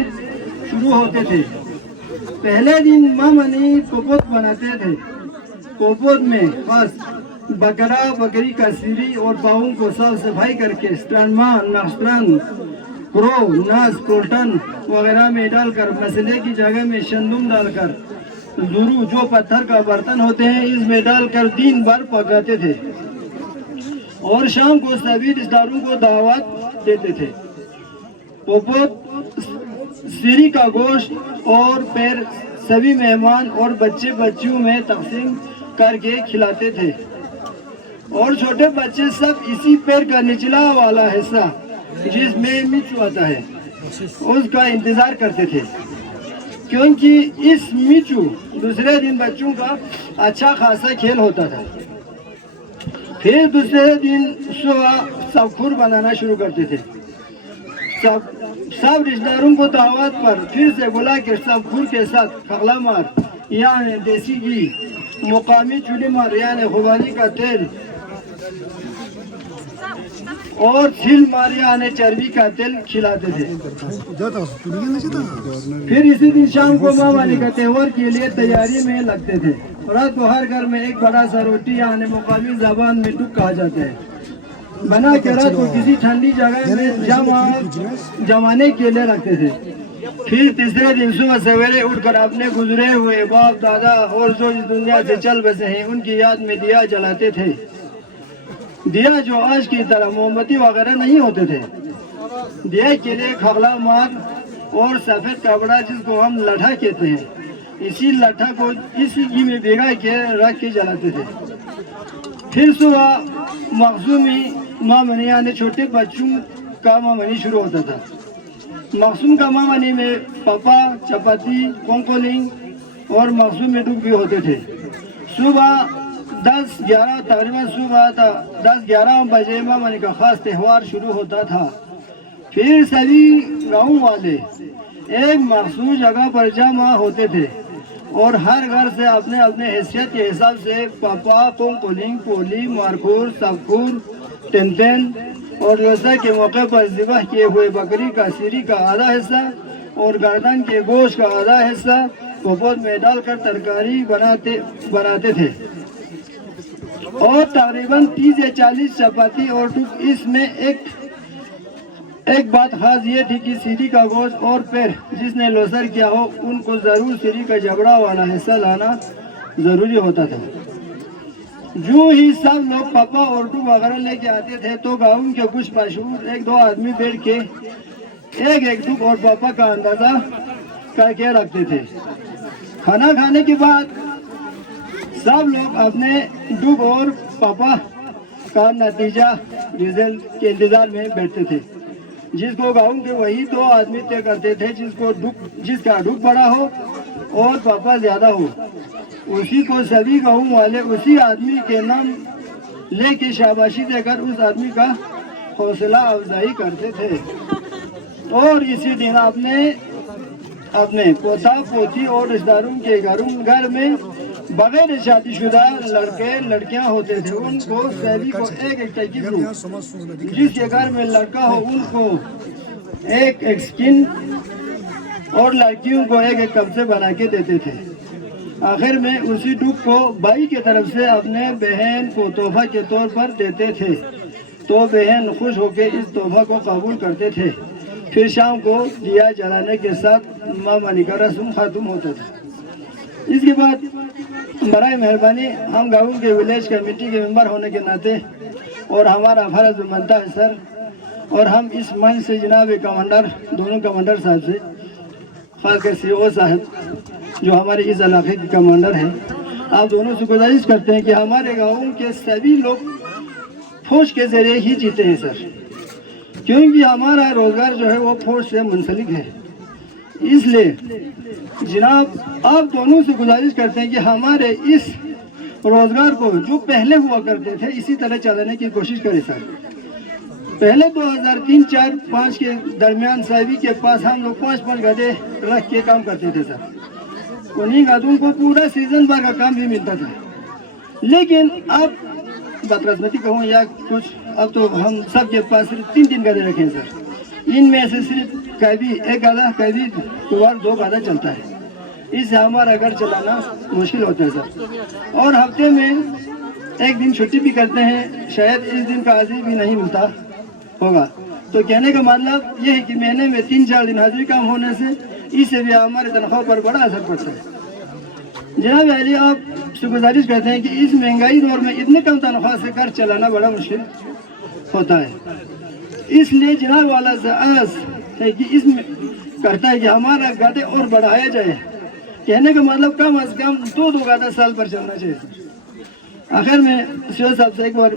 शुरू होते थे। पहले दिन मामनी कोपोत बनाते थे। कोपोत में खास बकरा बकरी का सिरी और पाँव को साफ सफाई करके स्ट्रानमान नास्त्रान क्रो नास कोल्टन वगैरह में डालकर मसले की जगह में शंदुम डालकर जुरू जो पत्थर का बर्तन होते हैं इसमें डालकर 3 बार पकाते थे और शाम को सभी रिश्तेदारों को दावत देते थे। पोपोत सिरी का गोश्त और पैर सभी मेहमान और बच्चियों में तकसीम करके खिलाते थे और छोटे बच्चे सब इसी पैर का निचला वाला हिस्सा जिसमें मिचू आता है उसका इंतजार करते थे, क्योंकि इस मिचू दूसरे दिन बच्चों का अच्छा खासा खेल होता था। फिर दूसरे दिन सुबह सबखुर बनाना शुरू करते थे। सब रिश्तेदारों को दावत पर फिर से बुला के सबखुर के साथ खगला मार यानी देसी घी, मुकामी चूल्हे मार यानी खुबानी का तेल और छिल मार यानी चर्बी का तेल खिलाते थे। फिर इसी दिन शाम को मामानी का त्यौहार के लिए तैयारी में लगते थे। रात को हर घर में एक बड़ा सा रोटी यानी मुकामी जबान में टुक कहा जाता है बना के रात को किसी ठंडी जगह में जमाने के लिए रखते थे। फिर तीसरे दिन सुबह सवेरे उठकर अपने गुजरे हुए बाप दादा और जो इस दुनिया से चल बसे हैं उनकी याद में दिया जलाते थे। दिया जो आज की तरह मोमबत्ती वगैरह नहीं होते थे। दिया के लिए खगला मार और सफेद कपड़ा जिसको हम लठा कहते हैं, इसी लठा को इसी घी में भिगा के रख के जलाते थे। फिर सुबह मखसूमी मामनी यानी छोटे बच्चों का मामनी शुरू होता था। मखसूम का मामनी में पापा, चपाती, कोंकोलिंग और मखसूम में डूब भी होते थे। सुबह 10-11 तकरीबन सुबह 10-11 बजे मामनी का खास त्यौहार शुरू होता था। फिर सभी गाँव वाले एक मखसूस जगह पर जमा होते थे और हर घर से अपने अपने हैसियत के हिसाब से पापा, कोंकोलिंग, पोली, मारखूर, सबखूर, तेन और रोज़ा के मौके पर ज़िबह किए हुए बकरी का सिरी का आधा हिस्सा और गर्दन के गोश्त का आधा हिस्सा पोपोत में डालकर तरकारी बनाते थे और तकरीबन 30 या 40 चपाती और टुक। इसमें एक बात खास ये थी कि सीरी का गोश्त और पैर जिसने लोसर किया हो उनको ज़रूर सीरी का जबड़ा वाला हिस्सा लाना ज़रूरी होता था। जो ही सब लोग पापा और टू वगैरह लेके आते थे तो गाँव के कुछ मशहूर 1-2 आदमी बैठ के एक टुक और पापा का अंदाज़ा करके रखते थे। खाना खाने के बाद सब लोग अपने डूब और पापा का नतीजा रिजल्ट के इंतज़ार में बैठते थे, जिसको गाँव के वही 2 आदमी तय करते थे जिसका डूब बड़ा हो और पापा ज़्यादा हो। उसी को सभी गाँव वाले उसी आदमी के नाम लेके शाबाशी देकर उस आदमी का हौसला अफजाई करते थे और इसी दिन अपने पोता पोती और रिश्तेदारों के घर में बगैर शादीशुदा लड़के लड़कियां होते थे उनको सभी को एक तरकीब जिसके घर में लड़का हो उनको एक स्किन और लड़कियों को एक कब्जे बना के देते थे। आखिर में उसी डूब को भाई की तरफ से अपने बहन को तोहफा के तौर पर देते थे तो बहन खुश होकर इस तोहफा को कबूल करते थे। फिर शाम को दिया जलाने के साथ मामानी का रस्म खत्म होता था। इसके बाद बराए मेहरबानी हम गाँव के विलेज कमेटी के मेंबर होने के नाते और हमारा फर्ज बनता है सर, और हम इस मंच से जनाब कमांडर, दोनों कमांडर साहब से, खासकर CO साहब जो हमारे इस इलाके के कमांडर हैं, आप दोनों से गुजारिश करते हैं कि हमारे गाँव के सभी लोग फौज के जरिए ही जीते हैं सर, क्योंकि हमारा रोजगार जो है वो फौज से मुंसलिक है। इसलिए जनाब आप दोनों से गुजारिश करते हैं कि हमारे इस रोजगार को जो पहले हुआ करते थे इसी तरह चलाने की कोशिश करें सर। पहले 2003, 4, 5 के दरमियान सभी के पास हम लोग 5-5 गधे रख के काम करते थे सर। उन्हीं गधों को पूरा सीजन भर का काम भी मिलता था। लेकिन अब बदकिस्मती कहूँ या कुछ, अब तो हम सब के पास सिर्फ 3-3 गधे रखे सर। इनमें से सिर्फ कभी एक गधा, कभी 2 गधा चलता है। इससे हमारा घर चलाना मुश्किल होता है सर। और हफ्ते में एक दिन छुट्टी भी करते हैं, शायद इस दिन का हाजिरी भी नहीं मिलता होगा। तो कहने का मतलब ये है कि महीने में 3-4 दिन हाजिरी काम होने से इससे भी हमारे तनख्वाह पर बड़ा असर पड़ता है। जनाब अली, आप से गुजारिश करते हैं कि इस महंगाई दौर में इतने कम तनख्वाह से घर चलाना बड़ा मुश्किल होता है। इसलिए जनाब वाला ज़ास है कि इसमें करता है कि हमारा गधे और बढ़ाया जाए। कहने का मतलब कम अज कम 2 गधा साल पर चलना चाहिए। आखिर में CO साहब से एक बार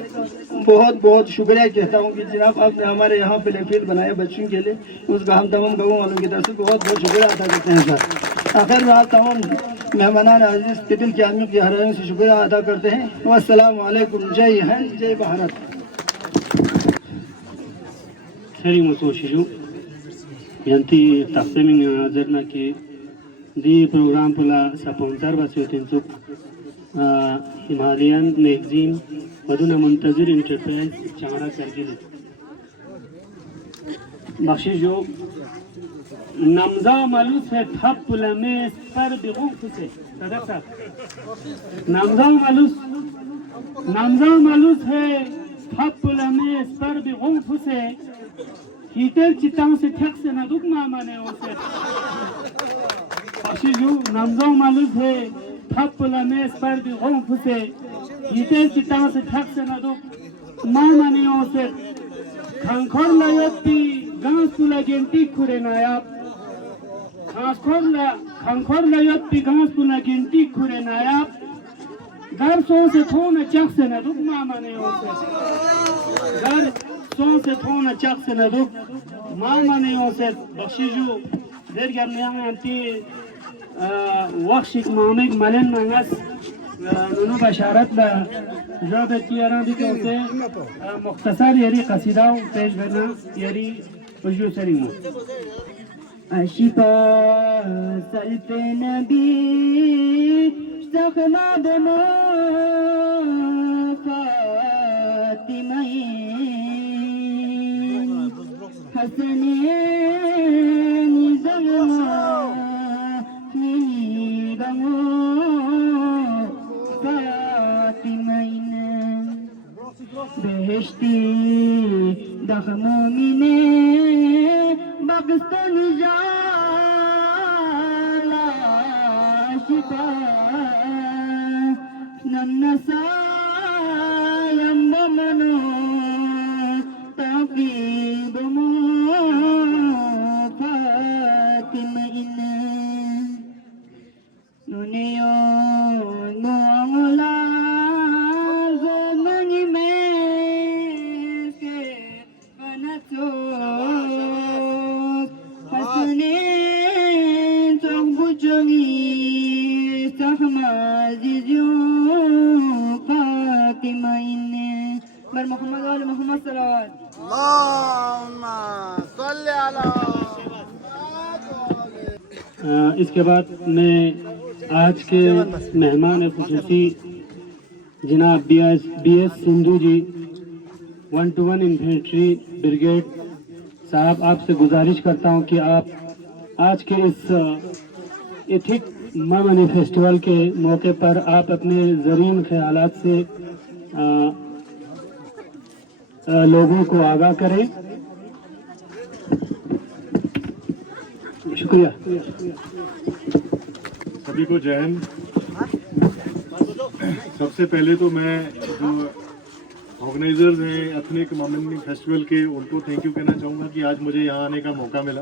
बहुत बहुत शुक्रिया कहता हूँ कि जनाब आपने हमारे यहाँ प्ले फील्ड बनाया बच्चों के लिए, उसका हम तमाम गाँव वालों की तरफ से बहुत बहुत शुक्रिया अदा करते हैं सर। आखिर में आप तमाम मेहमान अजीज के दिल की आदमी की हराने से शुक्रिया अदा करते हैं। वस्सलामु अलैकुम, जय हिंद, जय भारत। सरी मुसोशिजु यंती तकसीमिंग नजरना की दी प्रोग्राम पुला स्पॉन्सर बसोतिंसुक हिमालयन मैगजीन मदुना मुंतजिर इंटरप्राइज चांगड़ा सरगिल बख्शिशो नमजा मालूस है थप पुला में पर बिगुफ से सदक साहब नमजा मालूस है थप पुला में पर बिगुफ से हीटर चिताओं से ठक से न दुख माने उसे बख्शिशो नमजा मालूस है थप पुला में पर बिगुफ से हीटर चिताओं से ठक से न दुख माने उसे खंखोर लयती गांस पुला गेंटी खुरे नायाब खंखोर लयती गांस पुला गेंटी खुरे नायाब घर सो से थोन चक से न दुख माने उसे घर सो से थोन चक से न दुख माने उसे बख्शिशो देर गमने अंती वक्शिक मामिक मलन मंगस नुनु बशारत ला जब तियारा भी कहते मुख्तसर यारी कसीदा पेश करना यारी उजू सरीमो अशिफा सल्फे नबी सखना दमो फातिमा हसने निज़मा बेहश्ती दखमोमिने बगस्तन जाला शिफा नन्नसा यम्बमनो ताकीबमो फातिमा इन्ने नुनियो मोंगला ज़मनी में के बनतो हसने चंगुचंगी सहमाजिजो फातिमा इन्ने बर मोहम्मद वाले मोहम्मद सल्लल्लाहु इसके बाद मैं आज के मेहमान खुसूसी जनाब BS सिंधु जी 121 इन्फेंट्री ब्रिगेड साहब, आपसे गुजारिश करता हूं कि आप आज के इस एथिक मामनी फेस्टिवल के मौके पर आप अपने ज़रीन ख्यालात से लोगों को आगाह करें। शुक्रिया। सभी को जय हिंद। सबसे पहले तो मैं जो ऑर्गेनाइजर्स हैं एथनिक मोमेंट फेस्टिवल के, उनको थैंक यू कहना चाहूँगा कि आज मुझे यहाँ आने का मौका मिला।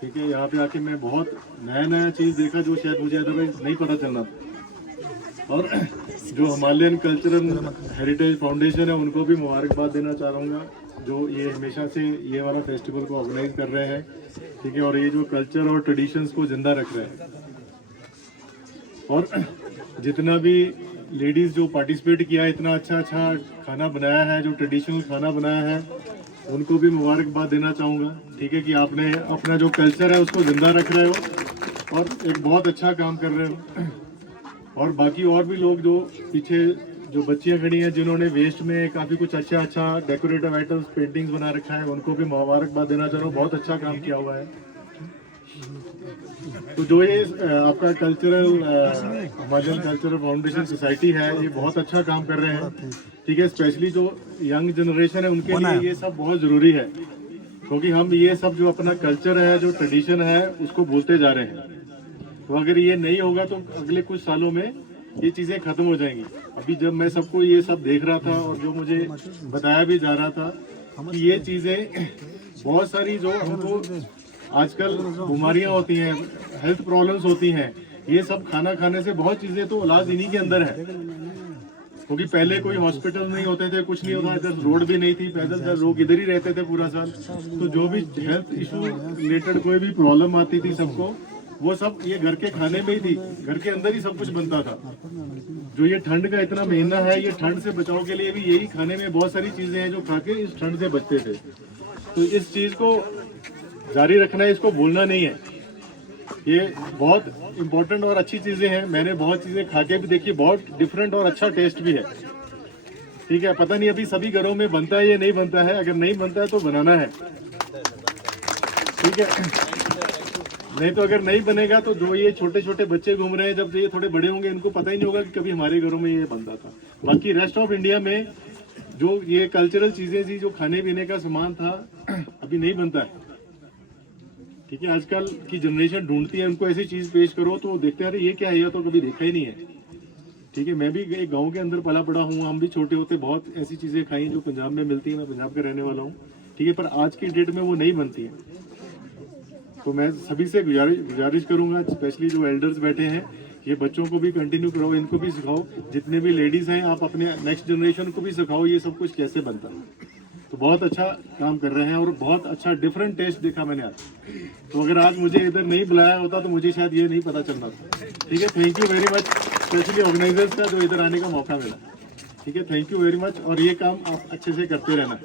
ठीक है, यहाँ पे आके मैं बहुत नया चीज़ देखा जो शायद मुझे अदरवाइज नहीं पता चलना था। और जो हिमालयन कल्चरल हेरिटेज फाउंडेशन है उनको भी मुबारकबाद देना चाहूँगा, जो ये हमेशा से ये वाला फेस्टिवल को ऑर्गेनाइज कर रहे हैं। ठीक है, और ये जो कल्चर और ट्रेडिशंस को जिंदा रख रहे हैं। और जितना भी लेडीज़ जो पार्टिसिपेट किया, इतना अच्छा खाना बनाया है, जो ट्रेडिशनल खाना बनाया है, उनको भी मुबारकबाद देना चाहूँगा। ठीक है, कि आपने अपना जो कल्चर है उसको जिंदा रख रहे हो और एक बहुत अच्छा काम कर रहे हो। और बाकी और भी लोग जो पीछे जो बच्चियाँ खड़ी हैं जिन्होंने वेस्ट में काफ़ी कुछ अच्छा डेकोरेटिव आइटम्स पेंटिंग्स बना रखा है, उनको भी मुबारकबाद देना चाह रहा हूँ। बहुत अच्छा काम किया हुआ है। तो जो ये आपका cultural Himalayan cultural foundation society है, ये बहुत अच्छा काम कर रहे हैं। ठीक है, स्पेशली जो यंग जनरेशन है उनके लिए ये सब बहुत ज़रूरी है, क्योंकि हम ये सब जो अपना कल्चर है, जो ट्रेडिशन है, उसको भूलते जा रहे हैं। तो अगर ये नहीं होगा तो अगले कुछ सालों में ये चीज़ें ख़त्म हो जाएंगी। अभी जब मैं सबको ये सब देख रहा था और जो मुझे बताया भी जा रहा था कि ये चीज़ें बहुत सारी जो हमको आजकल बीमारियां होती हैं, हेल्थ प्रॉब्लम्स होती हैं, ये सब खाना खाने से बहुत चीज़ें तो इलाज इन्हीं के अंदर है। क्योंकि पहले कोई हॉस्पिटल नहीं होते थे, कुछ नहीं होता, इधर रोड भी नहीं थी, पैदल लोग इधर ही रहते थे पूरा साल। तो जो भी हेल्थ इशू रिलेटेड कोई भी प्रॉब्लम आती थी सबको, वो सब ये घर के खाने में ही थी, घर के अंदर ही सब कुछ बनता था। जो ये ठंड का इतना महीना है, ये ठंड से बचाव के लिए भी यही खाने में बहुत सारी चीज़ें हैं जो खा के इस ठंड से बचते थे। तो इस चीज़ को जारी रखना है, इसको भूलना नहीं है। ये बहुत इम्पोर्टेंट और अच्छी चीज़ें हैं। मैंने बहुत चीज़ें खा के भी देखी, बहुत डिफरेंट और अच्छा टेस्ट भी है। ठीक है, पता नहीं अभी सभी घरों में बनता है या नहीं बनता है। अगर नहीं बनता है तो बनाना है। ठीक है, नहीं तो अगर नहीं बनेगा तो जो ये छोटे छोटे बच्चे घूम रहे हैं, जब ये थोड़े बड़े होंगे इनको पता ही नहीं होगा कि कभी हमारे घरों में ये बनता था। बाकी रेस्ट ऑफ इंडिया में जो ये कल्चरल चीज़ें थी, जो खाने पीने का सामान था, अभी नहीं बनता है। ठीक है, आजकल की जनरेशन ढूंढती है, उनको ऐसी चीज़ पेश करो तो देखते हैं अरे ये क्या है, ये तो कभी देखा ही नहीं है। ठीक है, मैं भी एक गांव के अंदर पला पड़ा हूँ, हम भी छोटे होते बहुत ऐसी चीज़ें खाई जो पंजाब में मिलती है। मैं पंजाब का रहने वाला हूँ। ठीक है, पर आज की डेट में वो नहीं बनती है। तो मैं सभी से गुजारिश करूँगा, स्पेशली जो एल्डर्स बैठे हैं, ये बच्चों को भी कंटिन्यू करो, इनको भी सिखाओ। जितने भी लेडीज़ हैं, आप अपने नेक्स्ट जनरेशन को भी सिखाओ ये सब कुछ कैसे बनता है। तो बहुत अच्छा काम कर रहे हैं और बहुत अच्छा डिफरेंट टेस्ट देखा मैंने आज। तो अगर आज मुझे इधर नहीं बुलाया होता तो मुझे शायद ये नहीं पता चलना था। ठीक है, thank you very much, specially organizers का जो इधर आने का मौका मिला। ठीक है, थैंक यू वेरी मच। और ये काम आप अच्छे से करते रहना।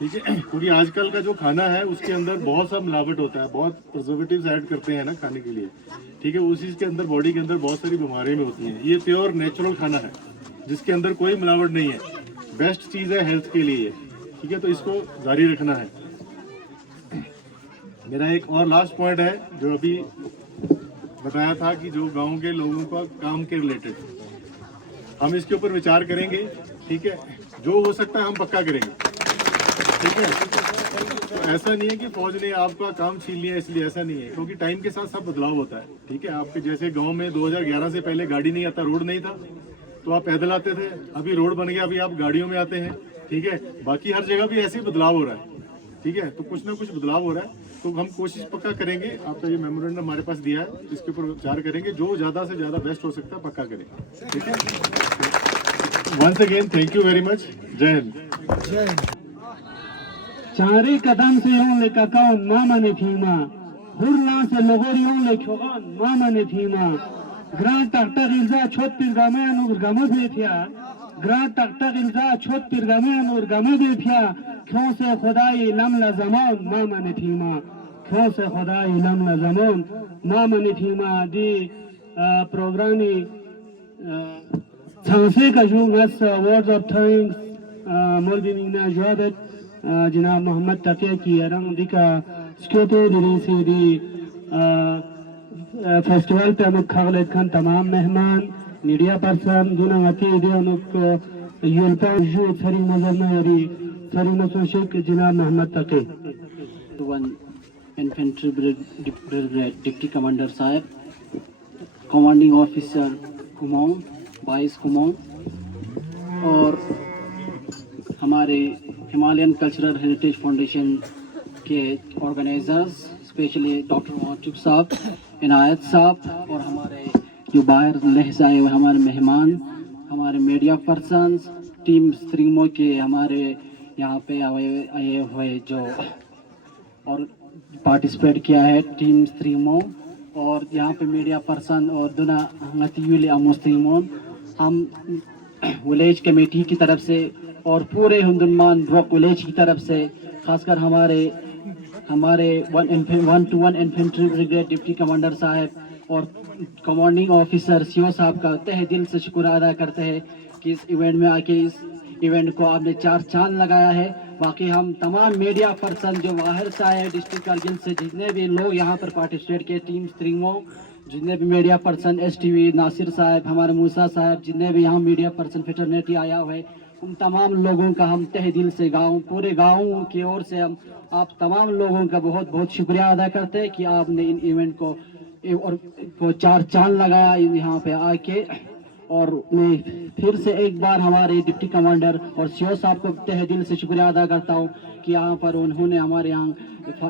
ठीक है, क्योंकि आजकल का जो खाना है उसके अंदर बहुत सा मिलावट होता है, बहुत प्रिजर्वेटिव्स ऐड करते हैं ना खाने के लिए। ठीक है, उसी के अंदर बॉडी के अंदर बहुत सारी बीमारियाँ भी होती हैं। ये प्योर नेचुरल खाना है जिसके अंदर कोई मिलावट नहीं है, बेस्ट चीज़ है हेल्थ के लिए। ठीक है, तो इसको जारी रखना है। मेरा एक और लास्ट पॉइंट है जो अभी बताया था कि जो गांव के लोगों का काम के रिलेटेड, हम इसके ऊपर विचार करेंगे। ठीक है, जो हो सकता है हम पक्का करेंगे। ठीक है, तो ऐसा नहीं है कि फौज ने आपका काम छीन लिया इसलिए, ऐसा नहीं है, क्योंकि टाइम के साथ सब बदलाव होता है। ठीक है, आपके जैसे गांव में 2011 से पहले गाड़ी नहीं आता, रोड नहीं था, तो आप पैदल आते थे। अभी रोड बन गया, अभी आप गाड़ियों में आते हैं। ठीक है, बाकी हर जगह भी ऐसे ही बदलाव हो रहा है। ठीक है, तो कुछ ना कुछ बदलाव हो रहा है, तो हम कोशिश पक्का करेंगे। आपका ये मेमोरेंडम हमारे पास दिया है, इसके ऊपर विचार करेंगे, जो ज़्यादा से ज़्यादा बेस्ट हो सकता है पक्का करेंगे। ठीक है, once again thank you very much. जय हिंद। चारे कदम से यूं ले ककाओ मामा ने थीमा, हुरला से लोगोर यूं ले खोगान मामा ने थीमा, ग्रां टकटक इल्जा छोट पिरगामे अनुर गामे बेथिया, ग्रां टकटक इल्जा छोट पिरगामे अनुर गामे बेथिया, क्यों से खुदाई लमला जमान मामा ने थीमा, क्यों से खुदाई लमला जमान मामा ने थीमा। दी प्रोग्रामी सांसे का जो मस वर्ड्स ऑफ थैंक्स मोल्डिंगना जवादत जनाब मोहम्मद तकिया की रंग दिका स्कोतो से दी फेस्टिवल पे अमुक खगलत खान तमाम मेहमान मीडिया पर्सन दुना अति दे अमुक यूल्पा जो सरी नजर न यरी सरी नसो शेख जनाब Mohammad Taqi one infantry brigade deputy commander साहब, कमांडिंग ऑफिसर कुमाऊं, 22 कुमाऊं और हमारे हिमालयन कल्चरल हेरिटेज फाउंडेशन के ऑर्गेनाइजर्स, स्पेशली डॉक्टर वाचुक साहब, इनायत साहब और हमारे जो बाहर लेह से आए हुए हमारे मेहमान, हमारे मीडिया पर्सन्स, टीम स्ट्रीमो के हमारे यहाँ पे आए हुए जो और पार्टिसिपेट किया है टीम स्ट्रीमो, और यहाँ पे मीडिया पर्सन और दुना हंगतीयुल अमुस्त्रीमोन, हम विलेज कमेटी की तरफ से और पूरे हिंदुमान ब्लॉक विलेज की तरफ से, खासकर हमारे 121 इन्फेंट्री ब्रिगेड डिप्टी कमांडर साहब और कमांडिंग ऑफिसर सीओ साहब का तहे दिल से शुक्र अदा करते हैं कि इस इवेंट में आके इस इवेंट को आपने 4 चांद लगाया है। बाकी हम तमाम मीडिया पर्सन जो बाहर से आए हैं डिस्ट्रिक्ट कारगिल से, जितने भी लोग यहाँ पर पार्टिसिपेट किए, टीम स्ट्रीमो, जितने भी मीडिया पर्सन, STV नासिर साहब, हमारे मूसा साहब, जितने भी यहाँ मीडिया पर्सन फेटर्निटी आया हुआ है, उन तमाम लोगों का हम तहे दिल से पूरे गाँव की ओर से हम आप तमाम लोगों का बहुत बहुत शुक्रिया अदा करते हैं कि आपने इन इवेंट को 4 चांद लगाया यहाँ पे आके। और मैं फिर से एक बार हमारे डिप्टी कमांडर और सीओ साहब को तहे दिल से शुक्रिया अदा करता हूँ कि यहाँ पर उन्होंने हमारे यहाँ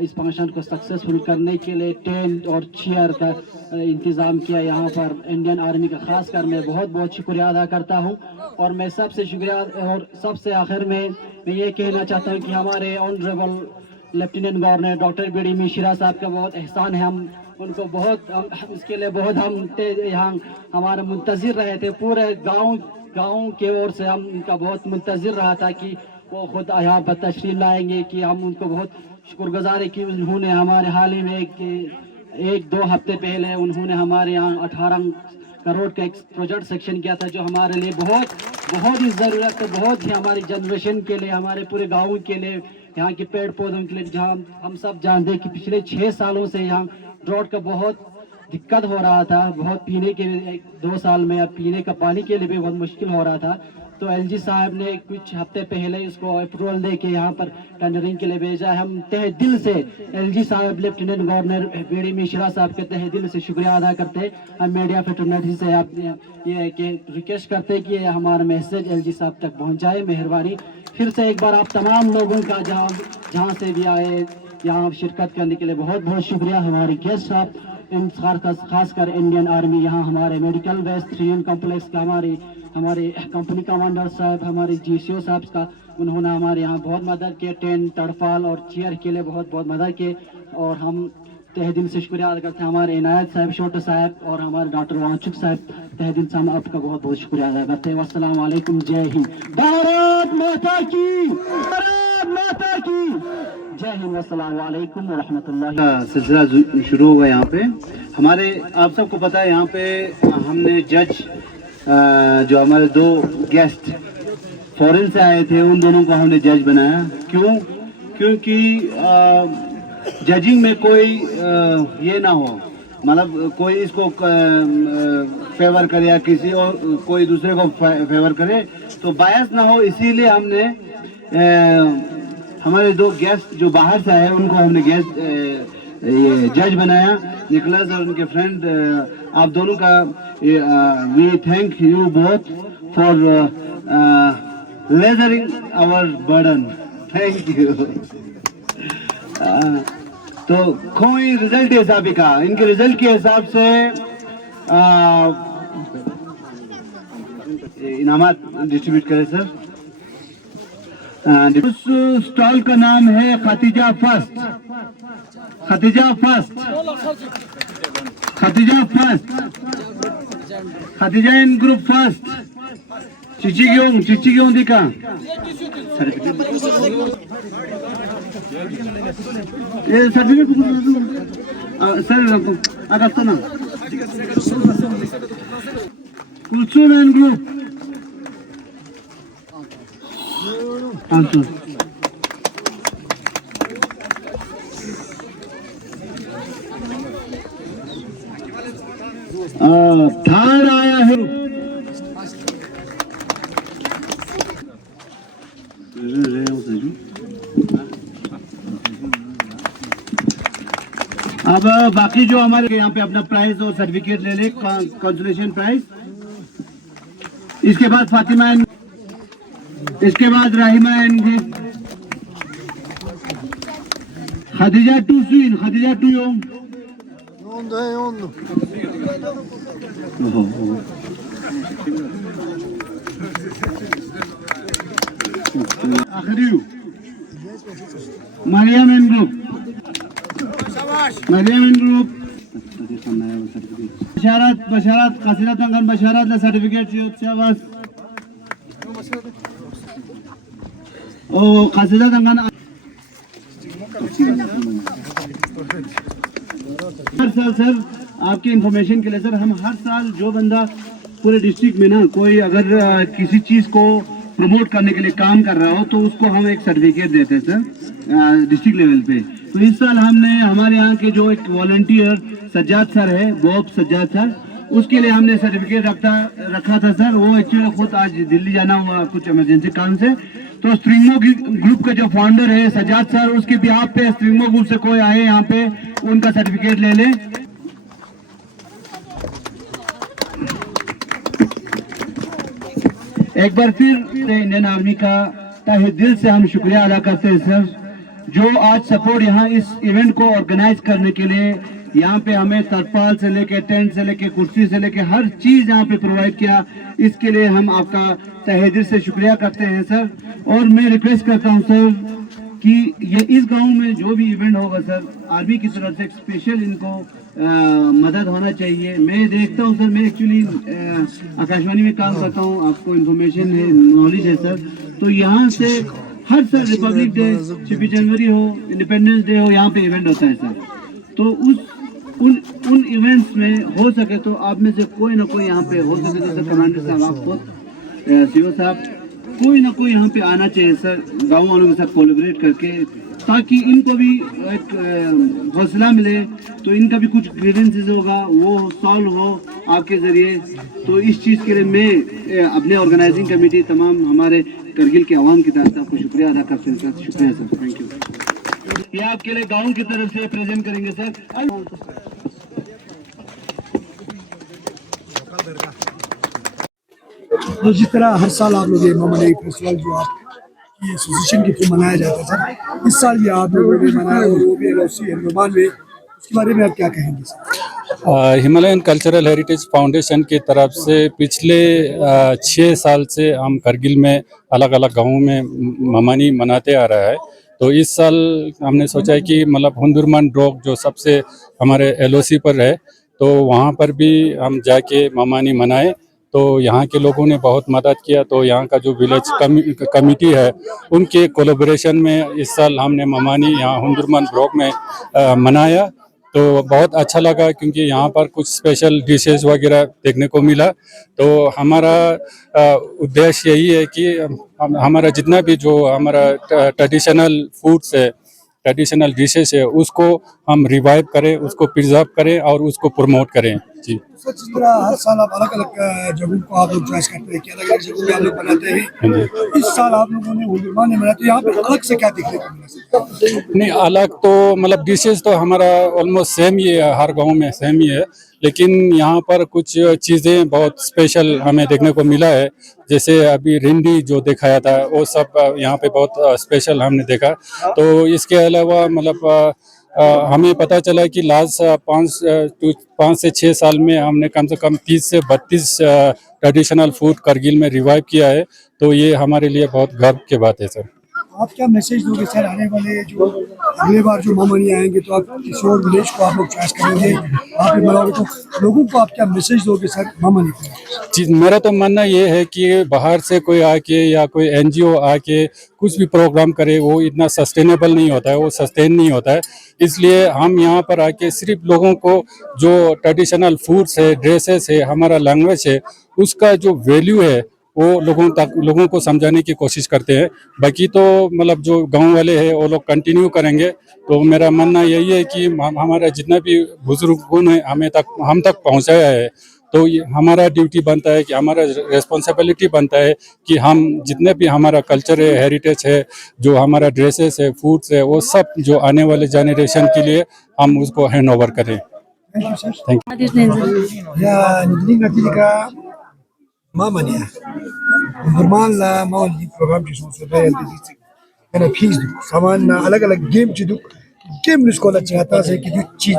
इस फंक्शन को सक्सेसफुल करने के लिए टेंट और चेयर का इंतज़ाम किया। यहाँ पर इंडियन आर्मी का खासकर मैं बहुत बहुत शुक्रिया अदा करता हूँ। और मैं सबसे शुक्रिया और सबसे आखिर में मैं ये कहना चाहता हूँ कि हमारे honourable lieutenant governor doctor B D Mishra साहब का बहुत एहसान है, हम उनको इसके लिए बहुत हम यहाँ हमारा मुंतज़िर रहे थे, पूरे गांव के ओर से हम उनका बहुत मुंतज़िर रहा था कि वो खुद यहाँ पर तशरीफ लाएंगे, कि हम उनको बहुत शुक्रगुजार है कि उन्होंने हमारे हाल ही में 1-2 हफ्ते पहले उन्होंने हमारे यहाँ 18 करोड़ का एक प्रोजेक्ट सेक्शन किया था, जो हमारे लिए बहुत ही ज़रूरत है, बहुत ही हमारी जनरेशन के लिए, हमारे पूरे गाँव के लिए, यहाँ के पेड़ पौधों के लिए। जहाँ हम सब जानते हैं कि पिछले 6 सालों से यहाँ ड्रॉट का बहुत दिक्कत हो रहा था, बहुत पीने के 2 साल में अब पीने का पानी के लिए भी बहुत मुश्किल हो रहा था। तो LG साहब ने कुछ हफ्ते पहले इसको अप्रूवल दे के यहाँ पर टेंडरिंग के लिए भेजा है। हम तहे दिल से LG साहब, लेफ्टिनेंट गवर्नर बीडी मिश्रा साहब के तहे दिल से शुक्रिया अदा करते हैं। हम मीडिया फेटर्निटी से आप ये रिक्वेस्ट करते हैं कि हमारा मैसेज LG साहब तक पहुँचाए, मेहरबानी। फिर से एक बार आप तमाम लोगों का जहाँ से भी आए यहाँ शिरकत करने के लिए बहुत बहुत शुक्रिया। हमारे गेस्ट साहब, खासकर इंडियन आर्मी, यहाँ हमारे मेडिकल वेस्ट ट्रेनिंग कॉम्प्लेक्स का हमारे कंपनी कमांडर साहब, हमारे GCO साहब का, उन्होंने हमारे यहाँ बहुत मदद की, टेंट, तड़पाल और चेयर के लिए बहुत बहुत मदद की। और हम तहे दिल से शुक्रिया अदा करते हैं हमारे इनायत साहब, छोटे साहब और हमारे डॉक्टर वाचुक साहब, तहे दिल से हम आपका बहुत बहुत शुक्रिया अदा करते हैं। अस्सलाम वालेकुम, जय हिंद, भारत माता की, भारत माता की जय हिंद, अस्सलाम वालेकुम व रहमतुल्लाह। सिलसिला शुरू होगा यहाँ पे। हमारे आप सबको पता है यहाँ पे हमने जज जो हमारे 2 गेस्ट फॉरेन से आए थे, उन दोनों को हमने जज बनाया। क्यों? क्योंकि जजिंग में कोई ये ना हो, मतलब कोई इसको फेवर करे या किसी और कोई दूसरे को फेवर करे, तो बायस ना हो, इसीलिए हमने हमारे 2 गेस्ट जो बाहर से आए उनको हमने ये जज बनाया, निकोलस और उनके फ्रेंड। आप दोनों का we thank you both for lessening our burden, thank you. तो कोई रिजल्ट हिसाब का, इनके रिजल्ट के हिसाब से इनामात डिस्ट्रीब्यूट करें सर। उस स्टॉल का नाम है Khatija first, Khatija first, Khatija first, Khatija in group first. चिची क्यों दिखा ये सर्टिफिकेट सर अगस्त ना कुलसुम एंड ग्रुप 500। थर्ड आया है अब बाकी जो हमारे यहाँ पे अपना प्राइज और सर्टिफिकेट ले ले, कंसोलेशन प्राइज। इसके बाद फातिमा एंड, इसके बाद राहिमा एंड खदीजा टू स्वीन, खदीजा टू योम। आखिरी Mariyam and group, Mariyam and group. Basharat Basharat कासिरत अंगन बशारत ला सर्टिफिकेट शाबाश। ओ कासिरत अंगन हर साल सर आपकी इंफॉर्मेशन के लिए सर, हम हर साल जो बंदा पूरे डिस्ट्रिक्ट में ना कोई अगर किसी चीज़ को प्रमोट करने के लिए काम कर रहा हो तो उसको हम एक सर्टिफिकेट देते हैं सर डिस्ट्रिक्ट लेवल पे। तो इस साल हमने हमारे यहाँ के जो एक वॉलंटियर सज्जाद सर है, बॉब सज्जाद सर, उसके लिए हमने सर्टिफिकेट रखा था सर। वो एक्चुअली खुद आज दिल्ली जाना हुआ कुछ इमरजेंसी काम से, तो स्ट्रिंगो ग्रुप का जो फाउंडर है सज्जाद सर, उसके बिहाफ पे स्ट्रिंगो ग्रुप से कोई आए यहाँ पे उनका सर्टिफिकेट ले ले। एक बार फिर इंडियन आर्मी का तहे दिल से हम शुक्रिया अदा करते हैं सर, जो आज सपोर्ट यहाँ इस इवेंट को ऑर्गेनाइज करने के लिए यहाँ पे हमें तरपाल से लेके टेंट से लेके कुर्सी से लेके हर चीज यहाँ पे प्रोवाइड किया। इसके लिए हम आपका तहे दिल से शुक्रिया करते हैं सर। और मैं रिक्वेस्ट करता हूँ सर कि ये इस गांव में जो भी इवेंट होगा सर, आर्मी की तरफ से एक स्पेशल इनको मदद होना चाहिए। मैं देखता हूँ सर, मैं एक्चुअली आकाशवाणी में काम करता हूँ, आपको इन्फॉर्मेशन है, नॉलेज है सर। तो यहाँ से हर सर रिपब्लिक डे, 26 जनवरी हो, इंडिपेंडेंस डे हो, यहाँ पे इवेंट होता है सर। तो उन इवेंट्स में हो सके तो आप में से कोई ना कोई यहाँ पे हो सके तो सर, कमांडर साहब आपको, सीओ साहब, कोई ना कोई यहाँ पे आना चाहिए सर, गाँव वालों के साथ कोलैबोरेट करके, ताकि इनको भी एक हौसला मिले। तो इनका भी कुछ ग्रीवेंसेस होगा वो सॉल्व हो आपके ज़रिए। तो इस चीज़ के लिए मैं अपने ऑर्गेनाइजिंग कमेटी, तमाम हमारे करगिल के आवाम की तरफ से आपको शुक्रिया अदा करते हैं सर। शुक्रिया सर, थैंक यू। ये आपके लिए गाँव की तरफ से प्रेजेंट करेंगे सर। तो जिस तरह हर साल आप लोग ये मोमनी फेस्टिवल जो आप की एसोसिएशन के थ्रू मनाया जाता था, इस साल भी आप लोगों ने मनाया, वो भी एलओसी हनुमान में, उसके बारे में आप क्या कहेंगे sir? Himalayan cultural heritage foundation की तरफ से पिछले 6 साल से हम करगिल में अलग अलग गाँवों में ममानी मनाते आ रहा है। तो इस साल हमने सोचा है कि मतलब हुंदुरमान ड्रोग जो सबसे हमारे एलओसी पर है, तो वहाँ पर भी हम जाके ममानी मनाए। तो यहाँ के लोगों ने बहुत मदद किया। तो यहाँ का जो विलेज कमिटी है उनके कोलैबोरेशन में इस साल हमने ममानी यहाँ हुंदुरमान ड्रोग में मनाया। तो बहुत अच्छा लगा क्योंकि यहाँ पर कुछ स्पेशल डिशेस वगैरह देखने को मिला। तो हमारा उद्देश्य यही है कि हमारा जितना भी जो हमारा ट्रेडिशनल फूड्स है, ट्रेडिशनल डिशेस है, उसको हम रिवाइव करें, उसको प्रिजर्व करें और उसको प्रमोट करें। जी सर, जिस तरह हर साल आप अलग अलग जगहों को आप लोग चॉइस करते हैं कि अलग अलग जगहों में आप लोग बनाते हैं, इस साल आप लोगों ने हुंदुरमान में बनाया, तो यहाँ पे अलग से क्या देखने को मिला? नहीं, अलग तो मतलब डिशेस तो हमारा ऑलमोस्ट सेम ही है, हर गांव में सेम ही है, लेकिन यहाँ पर कुछ चीज़ें बहुत स्पेशल हमें देखने को मिला है। जैसे अभी रिंडी जो दिखाया था वो सब यहाँ पे बहुत स्पेशल हमने देखा। तो इसके अलावा मतलब हमें पता चला कि लास्ट 5 से 6 साल में हमने कम से कम 30 से 32 ट्रेडिशनल फूड करगिल में रिवाइव किया है। तो ये हमारे लिए बहुत गर्व की बात है सर। आप क्या मैसेज दोगे सर, आने वाले जो अगले बार जो मोमनी आएंगे तो आप किसी और विलेज को आप लोग चॉइस करेंगे, आप बनाओगे, तो लोगों को आप क्या मैसेज दोगे सर मोमनी को? जी, मेरा तो मानना ये है कि बाहर से कोई आके या कोई एनजीओ आके कुछ भी प्रोग्राम करे वो इतना सस्टेनेबल नहीं होता है, वो सस्टेन नहीं होता है। इसलिए हम यहाँ पर आके सिर्फ लोगों को जो ट्रेडिशनल फूड्स है, ड्रेसेस है, हमारा लैंग्वेज है, उसका जो वैल्यू है वो लोगों को समझाने की कोशिश करते हैं। बाकी तो मतलब जो गांव वाले हैं वो लोग कंटिन्यू करेंगे। तो मेरा मानना यही है कि हमारा जितना भी बुजुर्गों ने हम तक पहुंचाया है, तो हमारा ड्यूटी बनता है कि हमारा रेस्पॉन्सिबिलिटी बनता है कि हम जितने भी हमारा कल्चर है, हेरिटेज है, जो हमारा ड्रेसेस है, फूड्स है, वो सब जो आने वाले जनरेशन के लिए हम उसको हैंड ओवर करें। Thank you. Mama niya. Normal la mawali program jisu so da yaldi jisi. Kana fees du. Saman na alag game jidu. Game nisko la chihata se ki du cheez.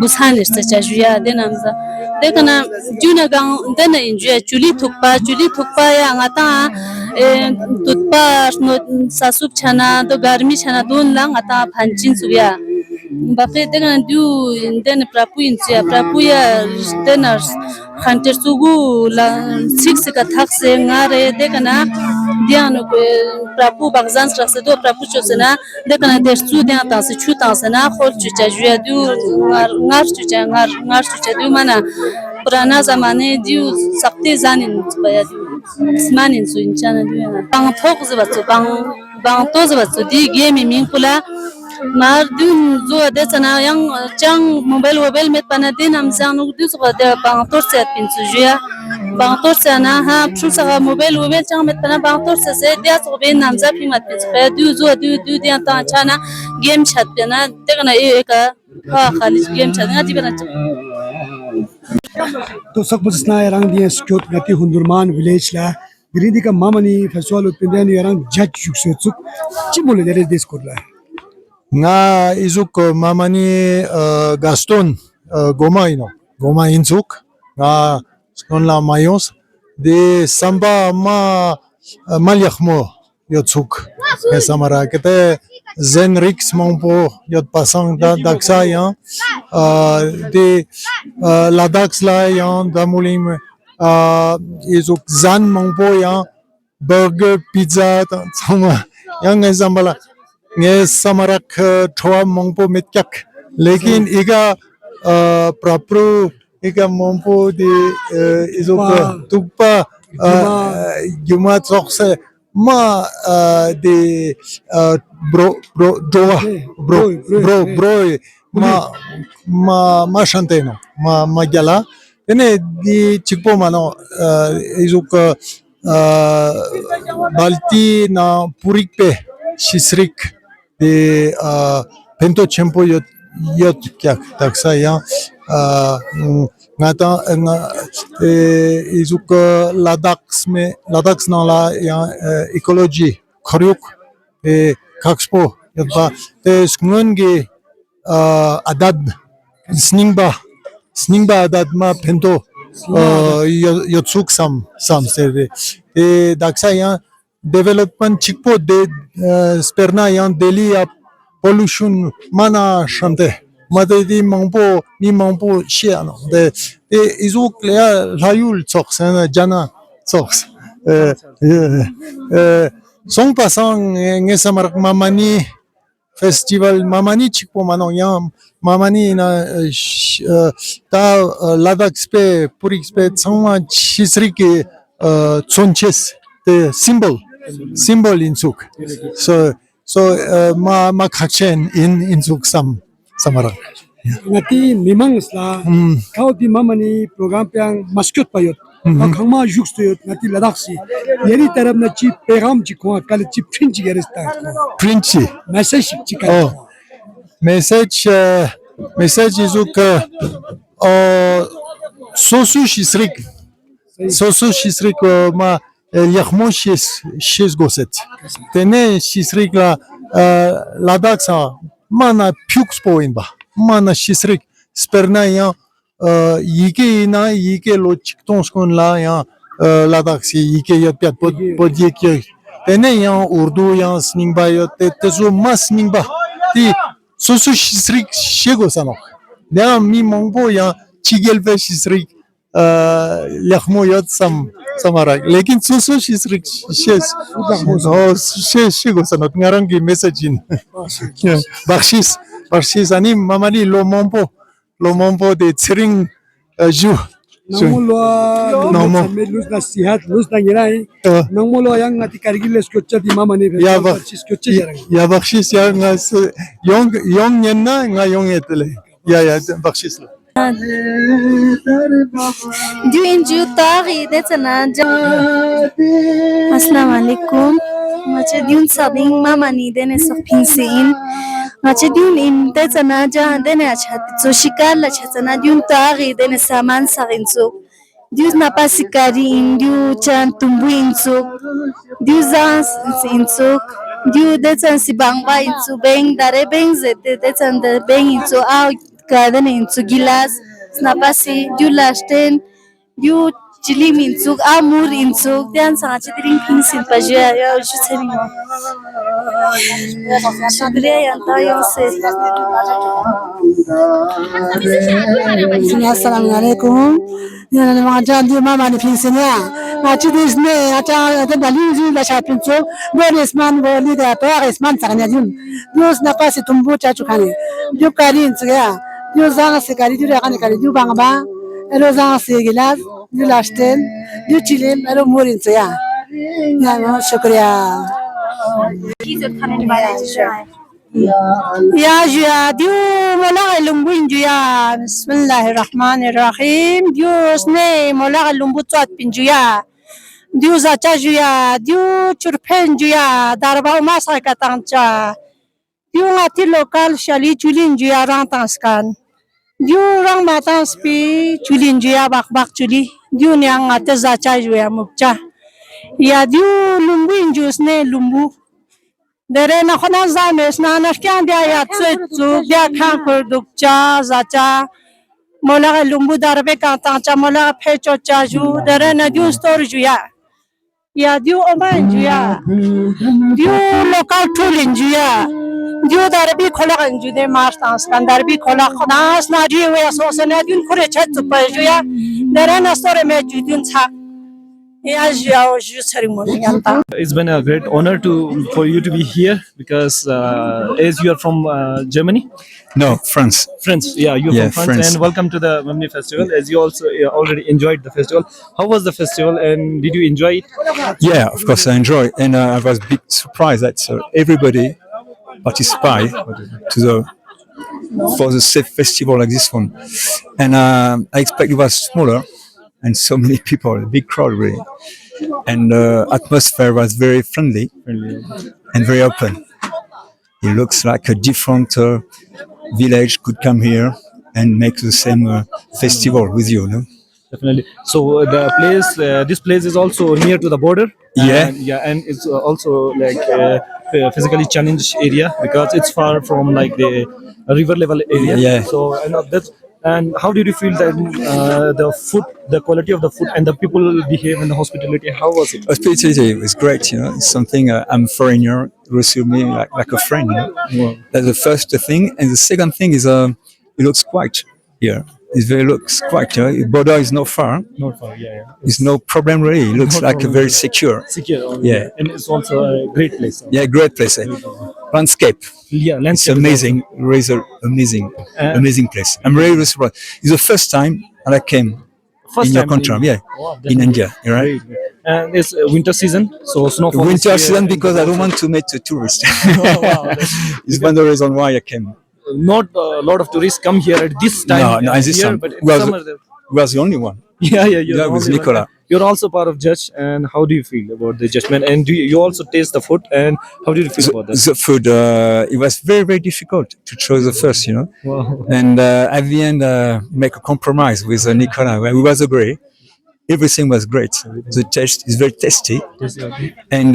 busan irsa juya de namza de kana juna gang dana injua chuli thukpa ya ngata tutpa no sasup chana do garmi chana don lang ata phanchin suya baqi de kana du den prapu ya denars khanter sugu la six ka thakse ngare de kana diano prapu bagzan rakse do prapu chosena de kana dersu de ata se chuta sana khol chucha juya du ngar chucha du mana purana zamane diu sakte zanin baya smanin su inchana du bang thok zbatsu di game min kula mar dun zo de sana yang chang mobile met pana din am zanu du so de bang tor set pin su juya bang tor sana ha pru sa mobile chang met pana bang tor se dia so be nam za pi mat pin du zo du dia ta chana game chat na de kana ka khalis game chat na di bana To sak busna yarang dia skot ngati Hundurman village la giridi ka mamani festival utpindian yarang judge yuksetsuk chimole dere diskorla. Nga izuk mamani Gaston Goma inzuk nga skon la mayos de samba ma malyakhmo yotsuk samara kete Zenrix mampo yot pasang da daksa yan de Ladax la yan damulim izuk zan mampo yan burger pizza sama yang sambala nge samarak thwa mongpo metkak lekin iga prapru iga mongpo de izok tukpa juma tsokse ma de bro ma shanteno ma gala ene di chikpo mano izok balti na purikpe shisrik de pento chempo yot kyak taksa ya ngata izuk Ladax na la ya ecology khoryuk kakspo yotba te sknonge adad sningba adad ma pento yotsuk sam sede daksa ya development chikpo de sperna yan Delhi ya pollution mana shante madedi mangpo shiano de izuk le rayul tsoxena jana tsox song pasang ngesamarak mamani festival mamani chikpo mano yan mamani na ta Ladakh pe Purik pe tsangma chisrike chonches the symbol in Zug. So ma khachen in Zug samara. Ngati mimang sla kau di mamani program yang maskot payot. Khangma yukstoyot ngati Ladakh si yeri taraf na chi pegham chi ko kal chi princh geresta. Princh Message chi ka. Message izuk sosu shisrik ma yakhmo shis goset tene shisrik la Ladaksa mana pyuks poinba mana shisrik sperna ya yike lo chiktons kon la ya Ladaksi yike yot pyat podye tene ya urdu ya sningba yot tezo mas sningba ti sosu shisrik shegosano ya mi mongbo ya chigel ve shisrik yakhmo yot samara lekin susu shisrik shes oh she gosanot ngarang gi message in bakshis ani mamani lo mompo de tsring ju Nangmulo luz na sihat luz na ngirai nangmulo yang ngati kargil skotcha di mama ne ya bakshis ya ngas yong nyenna nga yong etle ya bakshis Du inju tari detsana Assalamu alaikum. Mache diun sabing mama ni dene sopin sein. Mache diun in detsana jahan dene achat so shikar la chatana diun tari dene saman sarinso. Dius napasikari in diu chan tumbu inso. Diu zans inso. Diu detsan si bangba inso beng dare beng zete detsan de beng inso au kadene inso gilas. Snapasi diu lasten diu chili minsuk amur insuk dan sangat cedering pingsin paja ya uji sering shukriya yang tahu se Assalamualaikum. Yana mga dyan di mama ni pingsin ya. Aci disne aca ada bali ju la chapin so Borisman boli da Borisman sakanya jun. Dius napasi tumbu cacu kane. Diu karin ya. Diu zanga sekali diu rakane kali diu bangba. Elo zanga segilas diu lasten diu chilim elo murin ya. Ya shukriya. Ya ya diu mola lumbu ya Bismillahirrahmanirrahim diu sne mola lumbu tuat pinjuya diu zacha ya diu churpen ya darba masa katancha diu ngati lokal shali chulin ya rang tanskan diu rang matans pi chulin ya bak chuli diu nyang ngate zacha ya mukcha ya diu lumbu sne lumbu Dere na khona zames na nashkan dia ya tsu dia kan produkcha zacha mola lumbu darbe ka ta mola phecho chaju dere na diu store juya ya diu oman juya diu local toolin juya diu darbi khola ganju de mas tas kan darbi khola khonas na diu ya so na diu khore chat pa juya dere na store me judun cha It's been a great honor for you to be here because as you are from Germany. No, France. France, yeah, you're from France, and welcome to the Mamni Festival. As you also already enjoyed the festival, how was the festival, and did you enjoy it? Yeah, of course I enjoy, and I was a bit surprised that everybody participate for the safe festival like this one, and I expect it was smaller. And so many people, a big crowd really. And the atmosphere was very friendly and very open. It looks like a different village could come here and make the same festival with you, no? Definitely. So the place, this place is also near to the border. Yeah. And it's also like a physically challenged area because it's far from like the river level area. Yeah. So I know that's. And how did you feel that the food, the quality of the food, and the people behave in the hospitality? How was it? Hospitality was great. It's something I'm a foreigner, receive me like a friend. Wow. That's the first thing, and the second thing is it looks quiet here. Looks quiet. The border is not far. Not far, yeah. It's no problem really. It looks like very secure. Secure. Yeah. And it's also a great place. Yeah, great place. Landscape. Yeah, landscape. It's amazing. Really amazing place. I'm really surprised. It's the first time I came in your country. Yeah, in India. Right. Great. And it's winter season, so snowfall. Winter season because I don't want to meet a tourist. It's one of the reasons why I came. Not a lot of tourists come here at this time. No, this time. But summer. Was the only one. Yeah. You're with Nicola. You're also part of judge, and how do you feel about the judgment? And do you also taste the food? And how did you feel about that? The food, it was very, very difficult to choose the first, Wow. And at the end, make a compromise with Nicola. We was agree. Everything was great. The taste is very tasty, and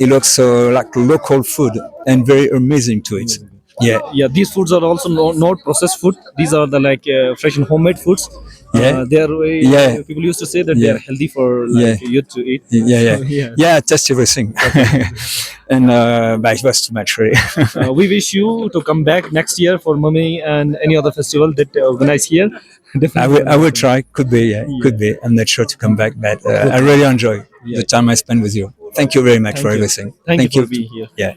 it looks like local food and very amazing to it. Yeah. These foods are also not processed food. These are the like fresh and homemade foods, Yeah. They are Yeah. people used to say that they Yeah. are healthy for youth to eat. Yeah. So, yeah. Yeah, just everything. And but it was too much really. We wish you to come back next year for Mummy and any other festival that organize here. Definitely. I will try. Could be, yeah. Could be. I'm not sure to come back, but I really enjoy the time I spent with you. Thank you very much for you. everything. Thank you for being here. Yeah.